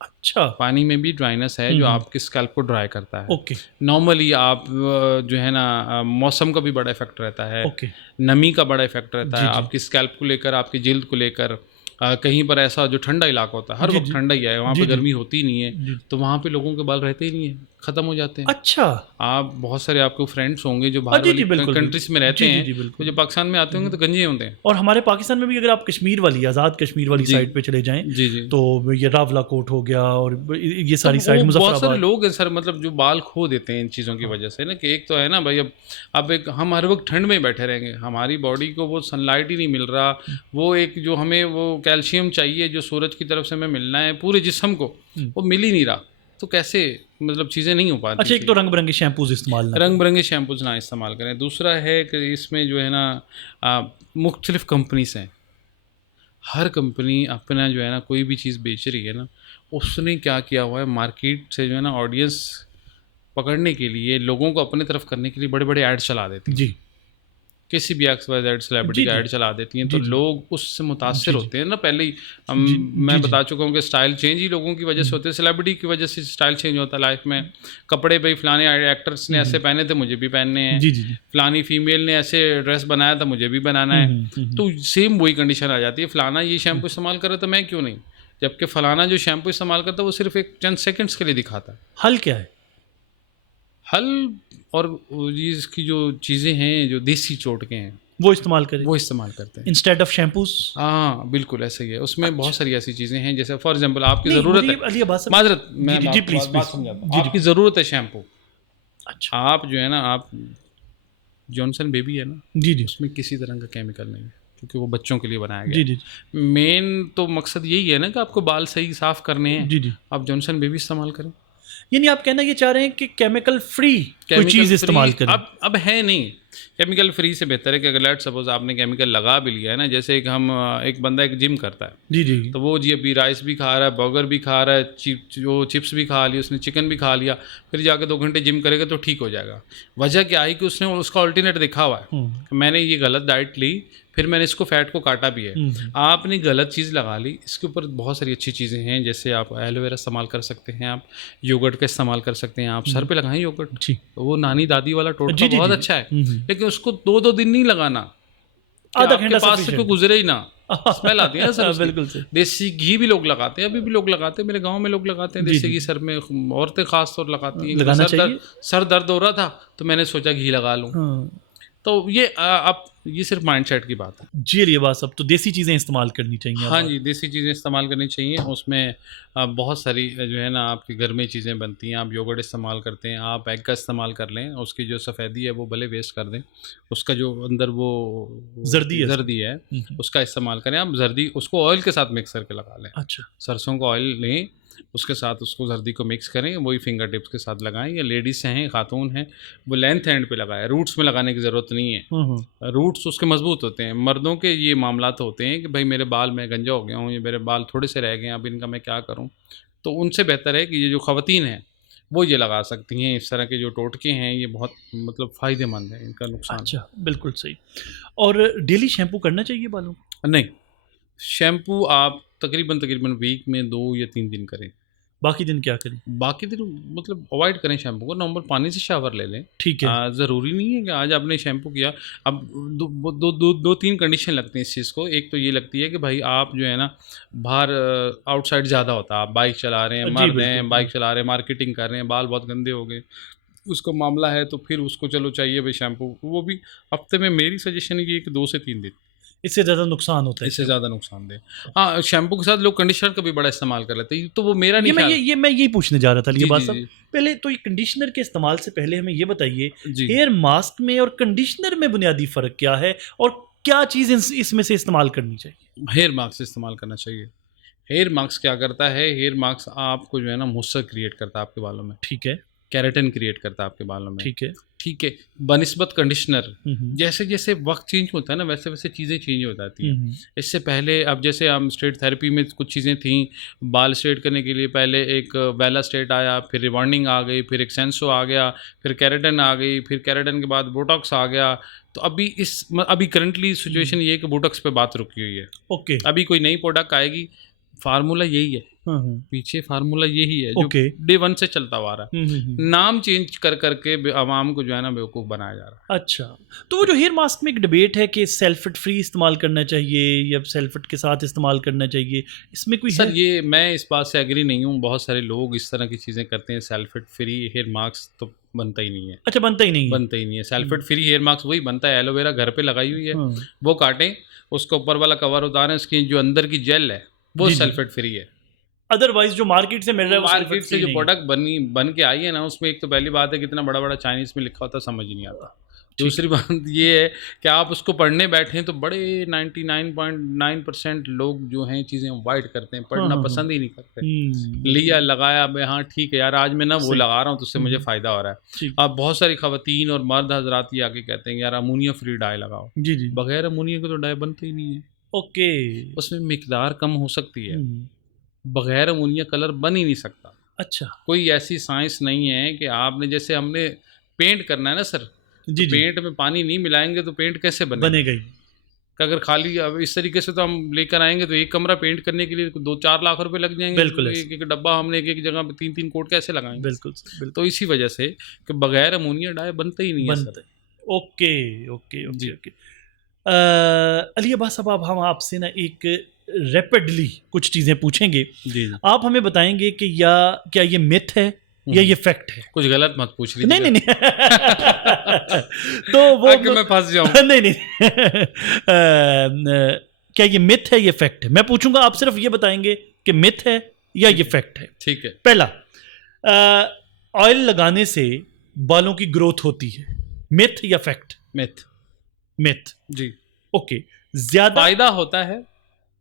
अच्छा। पानी में भी ड्राइनेस है जो आपके स्कैल्प को ड्राई करता है। ओके। नॉर्मली आप जो है ना मौसम का भी बड़ा इफेक्ट रहता है। ओके। नमी का बड़ा इफेक्ट रहता है आपकी स्कैल्प को लेकर, आपकी जिल्द को लेकर। कहीं पर ऐसा जो ठंडा इलाका होता है, हर वक्त ठंडा ही है, वहाँ पे गर्मी होती नहीं है, तो वहाँ पे लोगों के बाल रहते ही नहीं है, ख़त्म हो जाते हैं। अच्छा। आप बहुत सारे आपके फ्रेंड्स होंगे जो बाहर वाली कंट्रीज में रहते हैं, तो जब पाकिस्तान में आते होंगे तो गंजे होते हैं। और हमारे पाकिस्तान में भी अगर आप कश्मीर वाली, आज़ाद कश्मीर वाली साइड पे चले जाएं तो ये रावला कोट हो गया और ये सारी साइड, बहुत सारे लोग हैं सर मतलब जो बाल खो देते हैं इन चीज़ों की वजह से ना, कि एक तो है ना भाई अब एक हम हर वक्त ठंड में बैठे रहेंगे, हमारी बॉडी को वो सनलाइट ही नहीं मिल रहा, वो एक जो हमें वो कैल्शियम चाहिए जो सूरज की तरफ से हमें मिलना है पूरे जिस्म को, वो मिल ही नहीं रहा, तो कैसे मतलब चीज़ें नहीं हो पाती। अच्छा, एक तो रंग बिरंगे शैम्पूज इस्तेमाल रंग बिरंगे शैम्पूज ना इस्तेमाल करें। दूसरा है कि इसमें जो है ना मुख्तलिफ़ कंपनीज हैं, हर कंपनी अपना जो है ना कोई भी चीज़ बेच रही है ना, उसने क्या किया हुआ है मार्केट से जो है ना ऑडियंस पकड़ने के लिए, लोगों को अपने तरफ करने के लिए बड़े बड़े ऐड चला देती हैं। जी, किसी भी XYZ सेलिब्रिटी का ऐड चला देती हैं, तो लोग उससे मुतासिर होते हैं ना। पहले ही मैं बता चुका हूँ कि स्टाइल चेंज ही लोगों की वजह से होते हैं, सेलिब्रिटी की वजह से स्टाइल चेंज होता है लाइफ में। कपड़े भाई फलाने एक्टर्स ने ऐसे पहने थे, मुझे भी पहनने हैं, फलानी फीमेल ने ऐसे ड्रेस बनाया था, मुझे भी बनाना है, तो सेम वही कंडीशन आ जाती है। फलाना ये शैम्पू इस्तेमाल कर रहा था, मैं क्यों नहीं, जबकि फलाना जो शैम्पू इस्तेमाल करता है वो सिर्फ एक चंद सेकेंड्स के लिए दिखाता है। हल क्या है? हल और इसकी जो चीज़ें हैं जो देसी टोटके हैं वो इस्तेमाल करें, वो इस्तेमाल करते हैं इंस्टेड ऑफ शैम्पूज। हाँ बिल्कुल ऐसा ही है। उसमें बहुत सारी ऐसी चीज़ें हैं, जैसे फॉर एग्जांपल आपकी ज़रूरत है, माजरत मैं बात समझाता हूँ, आपकी ज़रूरत है शैम्पू। अच्छा। आप जो है ना, आप जॉनसन बेबी है ना, जी जी, उसमें किसी तरह का केमिकल नहीं है क्योंकि वो बच्चों के लिए बनाया गया। जी जी। मेन तो मकसद यही है ना कि आपको बाल सही साफ़ करने हैं। जी जी। आप जॉनसन बेबी इस्तेमाल करें। यानी आप कहना ये चाह रहे हैं कि केमिकल फ्री कोई चीज़ इस्तेमाल करें। अब है नहीं, केमिकल फ्री से बेहतर है कि अगर लेट सपोज आपने केमिकल लगा भी लिया है ना, जैसे एक बंदा एक जिम करता है, जी जी, तो वो जी अभी राइस भी खा रहा है, बर्गर भी खा रहा है, चिप्स भी खा लिया उसने, चिकन भी खा लिया, फिर जाकर 2 घंटे जिम करेगा तो ठीक हो जाएगा। वजह क्या है कि उसने उसका अल्टरनेट देखा हुआ है, मैंने ये गलत डाइट ली, फिर मैंने इसको फैट को काटा भी है। आपने गलत चीज़ लगा ली, इसके ऊपर बहुत सारी अच्छी चीज़ें हैं, जैसे आप एलोवेरा इस्तेमाल कर सकते हैं, आप योगर्ट का इस्तेमाल कर सकते हैं, आप सर पे लगाएं योगर्ट, वो नानी दादी वाला टोटका बहुत अच्छा है, लेकिन उसको 2-2 दिन नहीं लगाना, कि आधा आपके घंटा पास से कोई गुजरे ही ना, स्मेल आती है ना सर उसकी। बिल्कुल सही। देसी घी भी लोग लगाते हैं, अभी भी लोग लगाते हैं, मेरे गांव में लोग लगाते हैं जी, देसी जी। घी सर में, औरतें खास तौर लगाती हैं। लगाना चाहिए। सर दर्द हो रहा था तो मैंने सोचा घी लगा लूं। हाँ। तो ये अब ये सिर्फ माइंडसेट की बात है। जी ये बात, सब तो देसी चीज़ें इस्तेमाल करनी चाहिए हाँ अब। जी, देसी चीज़ें इस्तेमाल करनी चाहिए। उसमें बहुत सारी जो है ना आपके घर में चीज़ें बनती हैं। आप योगर्ट इस्तेमाल करते हैं, आप एग का इस्तेमाल कर लें, उसकी जो सफ़ेदी है वो भले वेस्ट कर दें, उसका जो अंदर वो जर्दी है है। उसका इस्तेमाल करें। आप जर्दी उसको ऑयल के साथ मिक्स करके लगा लें। अच्छा। सरसों का ऑयल लें, उसके साथ उसको जर्दी को मिक्स करें, वही फिंगर टिप्स के साथ लगाएं। या लेडीज़ हैं, खातून हैं, वो लेंथ एंड पे लगाएं, रूट्स में लगाने की ज़रूरत नहीं है। रूट्स उसके मजबूत होते हैं। मर्दों के ये मामला तो होते हैं कि भाई मेरे बाल, मैं गंजा हो गया हूँ, ये मेरे बाल थोड़े से रह गए हैं, अब इनका मैं क्या करूँ। तो उनसे बेहतर है कि ये जो ख़वातीन हैं वो ये लगा सकती हैं। इस तरह के जो टोटके हैं ये बहुत मतलब फ़ायदेमंद है, इनका नुकसान अच्छा, बिल्कुल सही। और डेली शैम्पू करना चाहिए बालों को? नहीं। शैम्पू आप तकरीबन वीक में 2 या 3 दिन करें। बाकी दिन क्या करें? बाकी दिन मतलब अवॉइड करें शैम्पू को, नॉर्मल पानी से शावर ले लें। ठीक है। ज़रूरी नहीं है कि आज आपने शैम्पू किया। अब दो तीन कंडीशन लगती हैं इस चीज़ को। एक तो ये लगती है कि भाई आप जो है ना बाहर आउटसाइड ज़्यादा होता है, आप बाइक चला रहे हैं, जी, मर्द बिल्कुल। हैं, बाइक चला रहे हैं, मार्केटिंग कर रहे हैं, बाल बहुत गंदे हो गए, उसका मामला है, तो फिर उसको चलो चाहिए भाई शैम्पू। वो भी हफ्ते में मेरी सजेशन ये है कि 2 से 3 दिन, इससे ज़्यादा नुकसान होता है। इससे ज़्यादा नुकसानदेह। हाँ, शैम्पू के साथ लोग कंडीशनर का भी बड़ा इस्तेमाल कर लेते हैं, तो वो मेरा नहीं ख्याल। मैं यही पूछने जा रहा था। ये जी, बात जी, सब जी। पहले तो, ये कंडीशनर के इस्तेमाल से पहले हमें ये बताइए, जी। हेयर मास्क में और कंडीशनर में बुनियादी फ़र्क क्या है, और क्या चीज़ इसमें से इस्तेमाल करनी चाहिए? हेयर मास्क इस्तेमाल करना चाहिए। हेयर मास्क क्या करता है, हेयर मास्क आपको जो है ना मॉइस्चर क्रिएट करता है आपके बालों में, ठीक है। केराटिन क्रिएट करता है आपके बालों में। ठीक है। ठीक है, बनिस्बत कंडीशनर, हम्म, जैसे जैसे वक्त चेंज होता है ना वैसे वैसे चीज़ें चेंज हो जाती हैं। हम्म, इससे पहले अब जैसे हम स्ट्रेट थेरेपी में कुछ चीज़ें थी, बाल स्ट्रेट करने के लिए पहले एक वेला स्ट्रेट आया, फिर रिबॉन्डिंग आ गई, फिर एक्सेंसो आ गया, फिर केराटिन आ गई, फिर केराटिन के बाद बोटॉक्स आ गया। तो अभी करंटली सिचुएशन ये है कि बोटॉक्स पे बात रुकी हुई है। ओके। अभी कोई नई प्रोडक्ट आएगी, फार्मूला यही है, पीछे फार्मूला यही है जो ओके। डे 1 से चलता हुआ आ रहा है। हम्म। नाम चेंज कर करके आवाम को जो है ना बेवकूफ़ बनाया जा रहा है। अच्छा, तो वो जो हेयर मास्क में एक डिबेट है कि सेल्फिट फ्री इस्तेमाल करना चाहिए या सेल्फिट के साथ इस्तेमाल करना चाहिए, इसमें कोई सर है? ये मैं इस बात से एग्री नहीं हूँ। बहुत सारे लोग इस तरह की चीज़ें करते हैं। सेल्फिट फ्री हेयर मास्क तो बनता ही नहीं है, अच्छा, बनता ही नहीं है। बनता ही नहीं है। सेल्फिट फ्री हेयर मास्क वही बनता है, एलोवेरा घर पे लगाई हुई है, हाँ। वो काटें, उसका ऊपर वाला कवर उतारें, उसकी जो अंदर की जेल है वो जी, जी। सेल्फिट फ्री है। अदरवाइज जो मार्केट से मिल रहा है वो मार्केट सल्फेट से फ्री जो नहीं है। प्रोडक्ट बन के आई है ना, उसमें एक तो पहली बात है कितना बड़ा बड़ा चाइनीज़ में लिखा होता है, समझ नहीं आता। दूसरी बात ये है कि आप उसको पढ़ने बैठें तो बड़े 99.9% लोग जो हैं चीज़ें अवॉइड करते हैं, पढ़ना हाँ, पसंद ही नहीं करते। बिल्कुल। लिया, लगाया, भाई हाँ ठीक है यार, आज मैं ना वो सही। लगा रहा हूँ तो उससे मुझे फ़ायदा हो रहा है। ठीक। अब बहुत सारी ख़वातीन और मर्द हजरात ये आके कहते हैं कि यार अमोनिया फ्री डाई लगाओ। जी, जी। बगैर अमोनिया के तो डाई बनता ही नहीं है। ओके। उसमें मिकदार कम हो सकती है, हम्म, बगैर अमोनिया कलर बन ही नहीं सकता। अच्छा। कोई ऐसी साइंस नहीं है कि आपने, जैसे हमने पेंट करना है ना सर, जी, तो जी। पेंट में पानी नहीं मिलाएंगे तो पेंट कैसे बनेगा? बनेगा ही। कि अगर खाली अब इस तरीके से तो हम लेकर आएंगे तो एक कमरा पेंट करने के लिए 2-4 लाख रुपए लग जाएंगे। बिल्कुल ऐसे। एक एक डब्बा हमने एक एक जगह पे 3-3 कोट कैसे लगाएंगे? बिल्कुल बिल्कुल तो इसी वजह से कि बगैर अमोनिया डाई बनता ही नहीं है बनता सर। है। ओके ओके जी। Okay okay. अली अब्बास साहब, अब हम आपसे ना एक रैपिडली कुछ चीज़ें पूछेंगे। जी जी। आप हमें बताएंगे कि क्या ये मिथ है या ये फैक्ट है? कुछ गलत मत पूछ लीजिए। नहीं नहीं नहीं। तो वो आगे मैं फंस जाऊं। नहीं नहीं। क्या ये मिथ है, ये फैक्ट है? मैं पूछूंगा, आप सिर्फ ये बताएंगे कि मिथ है या ये फैक्ट है। ठीक है। पहला, ऑयल लगाने से बालों की ग्रोथ होती है, मिथ या फैक्ट? मिथ। मिथ। जी। ओके। ज्यादा फायदा होता है,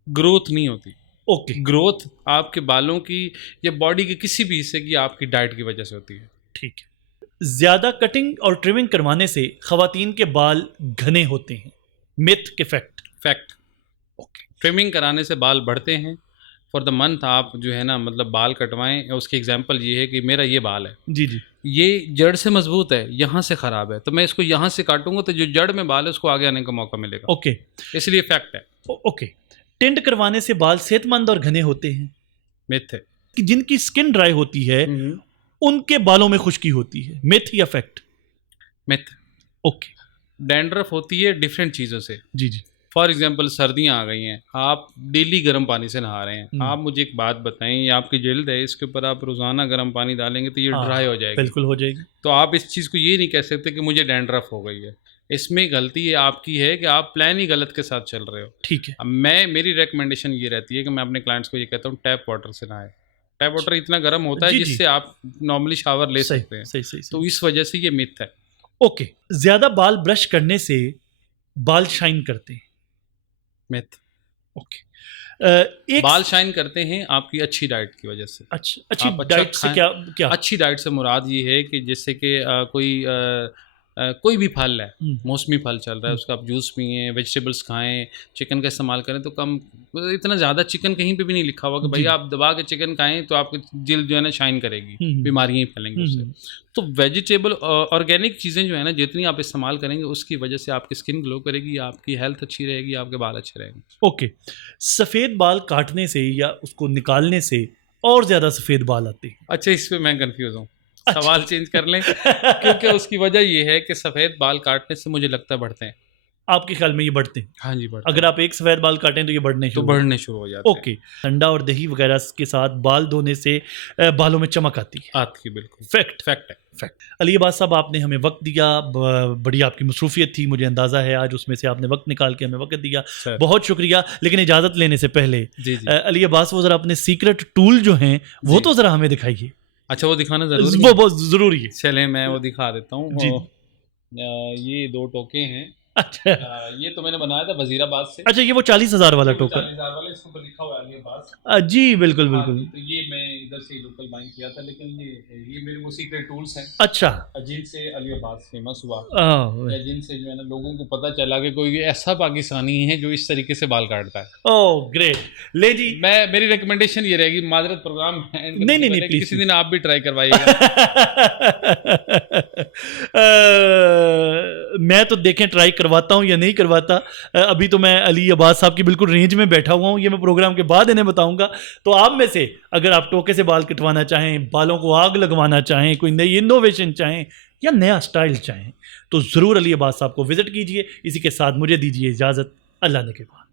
ग्रोथ नहीं होती। ओके। ग्रोथ आपके बालों की या बॉडी के किसी भी हिस्से की आपकी डाइट की वजह से होती है। ठीक है। ज्यादा कटिंग और ट्रिमिंग करवाने से खवातीन के बाल घने होते हैं, मिथ के फैक्ट? फैक्ट। ओके। ट्रिमिंग कराने से बाल बढ़ते हैं। फॉर द मंथ आप जो है ना मतलब बाल कटवाएं। उसकी एग्जांपल ये है कि मेरा ये बाल है, जी जी। ये जड़ से मजबूत है, यहाँ से ख़राब है, तो मैं इसको यहाँ से काटूंगा तो जो जड़ में बाल है उसको आगे आने का मौका मिलेगा। ओके। इसलिए फैक्ट है। ओके। टिंट करवाने से बाल सेहतमंद और घने होते हैं, मिथ है। कि जिनकी स्किन ड्राई होती है उनके बालों में खुश्की होती है, मिथ या फैक्ट? मिथ। ओके। डैंड्रफ होती है डिफरेंट चीज़ों से। जी जी। फॉर एग्जांपल सर्दियाँ आ गई हैं, आप डेली गर्म पानी से नहा रहे हैं, आप मुझे एक बात बताएं, ये आपकी जल्द है, इसके ऊपर आप रोज़ाना गर्म पानी डालेंगे तो ये हाँ, ड्राई हो जाएगी। बिल्कुल हो जाएगी। तो आप इस चीज़ को ये नहीं कह सकते कि मुझे डैंड्रफ हो गई है। इसमें गलती ये आपकी है कि आप प्लान ही गलत के साथ चल रहे हो। ठीक है। अब मेरी रिकमेंडेशन ये रहती है कि मैं अपने क्लाइंट्स को ये कहता हूँ, टैप वाटर से नहाएं। टैप वाटर इतना गर्म होता है जी, जी। जिससे आप नॉर्मली शावर ले सही सकते हैं। सही सही, तो इस वजह से ये मिथ है। ओके। ज्यादा बाल ब्रश करने से बाल शाइन करते हैं। मिथ। ओके। एक बाल शाइन करते हैं आपकी अच्छी डाइट की वजह से। अच्छी आप अच्छा डाइट से खाएं। क्या क्या? अच्छी डाइट से मुराद ये है कि जैसे कि कोई भी फल है, मौसमी फल चल रहा है, उसका आप जूस पिए, वेजिटेबल्स खाएं, चिकन का इस्तेमाल करें। तो कम, इतना ज़्यादा चिकन कहीं पे भी नहीं लिखा हुआ कि भाई आप दबा के चिकन खाएं तो आपकी जिल्द जो है ना शाइन करेगी, बीमारियाँ ही फैलेंगी उससे। तो वेजिटेबल ऑर्गेनिक चीज़ें जो है ना, जितनी आप इस्तेमाल करेंगे उसकी वजह से आपकी स्किन ग्लो करेगी, आपकी हेल्थ अच्छी रहेगी, आपके बाल अच्छे रहेंगे। ओके। सफ़ेद बाल काटने से या उसको निकालने से और ज़्यादा सफ़ेद बाल आते हैं। अच्छा, इस पे मैं कंफ्यूज हूँ। सवाल चेंज कर लें क्योंकि उसकी वजह ये है कि सफ़ेद बाल काटने से मुझे लगता है बढ़ते हैं। आपके ख्याल में ये बढ़ते हैं? हाँ जी, बढ़ते अगर हैं। आप एक सफ़ेद बाल काटें तो ये बढ़ने तो शुरू बढ़ने शुरू हो जाते हैं। ओके। अंडा और दही वगैरह के साथ बाल धोने से बालों में चमक आती है। आपकी बिल्कुल फैक्ट फैक्ट है। फैक्ट। अली अब्बास साहब, आपने हमें वक्त दिया, बड़ी आपकी मसरूफियत थी, मुझे अंदाज़ा है आज उसमें से आपने वक्त निकाल के हमें वक्त दिया, सर। बहुत शुक्रिया। लेकिन इजाज़त लेने से पहले जी जी। अली अब्बास, वो ज़रा अपने सीक्रेट टूल जो हैं वो जी। तो ज़रा हमें दिखाइए। अच्छा, वो दिखाना ज़रूरी वो है? बहुत ज़रूरी है। चलें मैं वो दिखा देता हूँ। जी। ये 2 टोके हैं। अच्छा ये तो मैंने बनाया था वज़ीराबाद से। अच्छा, ये वो 40,000 वाला ये वो टोकन? 40,000 वाला, इसके ऊपर लिखा हुआ है अली अब्बास। जी बिल्कुल हाँ बिल्कुल। जी, तो ये मैं इधर से लोकल बाइंग किया था, लेकिन ये मेरे वो सीक्रेट टूल्स हैं अच्छा। जिनसे अली अब्बास फेमस हुआ, ओह या जिनसे जो है ना लोगों को पता चला कि कोई ऐसा पाकिस्तानी है जो इस तरीके से बाल काटता है। ग्रेट। ले जी। मेरी रिकमेंडेशन ये रहेगी, माजरत प्रोग्राम एंड नहीं, नहीं, नहीं, किसी please, दिन आप भी ट्राई करवाइएगा। मैं तो देखें ट्राई करवाता हूँ या नहीं करवाता। अभी तो मैं अली अब्बास साहब की बिल्कुल रेंज में बैठा हुआ हूँ, ये मैं प्रोग्राम के बाद इन्हें बताऊंगा। तो आप में से अगर आप टोके से बाल कटवाना चाहें, बालों को आग लगवाना चाहें, कोई नई इनोवेशन चाहें या नया स्टाइल चाहें, तो ज़रूर अली अब्बास साहब को विज़िट कीजिए। इसी के साथ मुझे दीजिए इजाज़त। अल्लाह ने के बाद।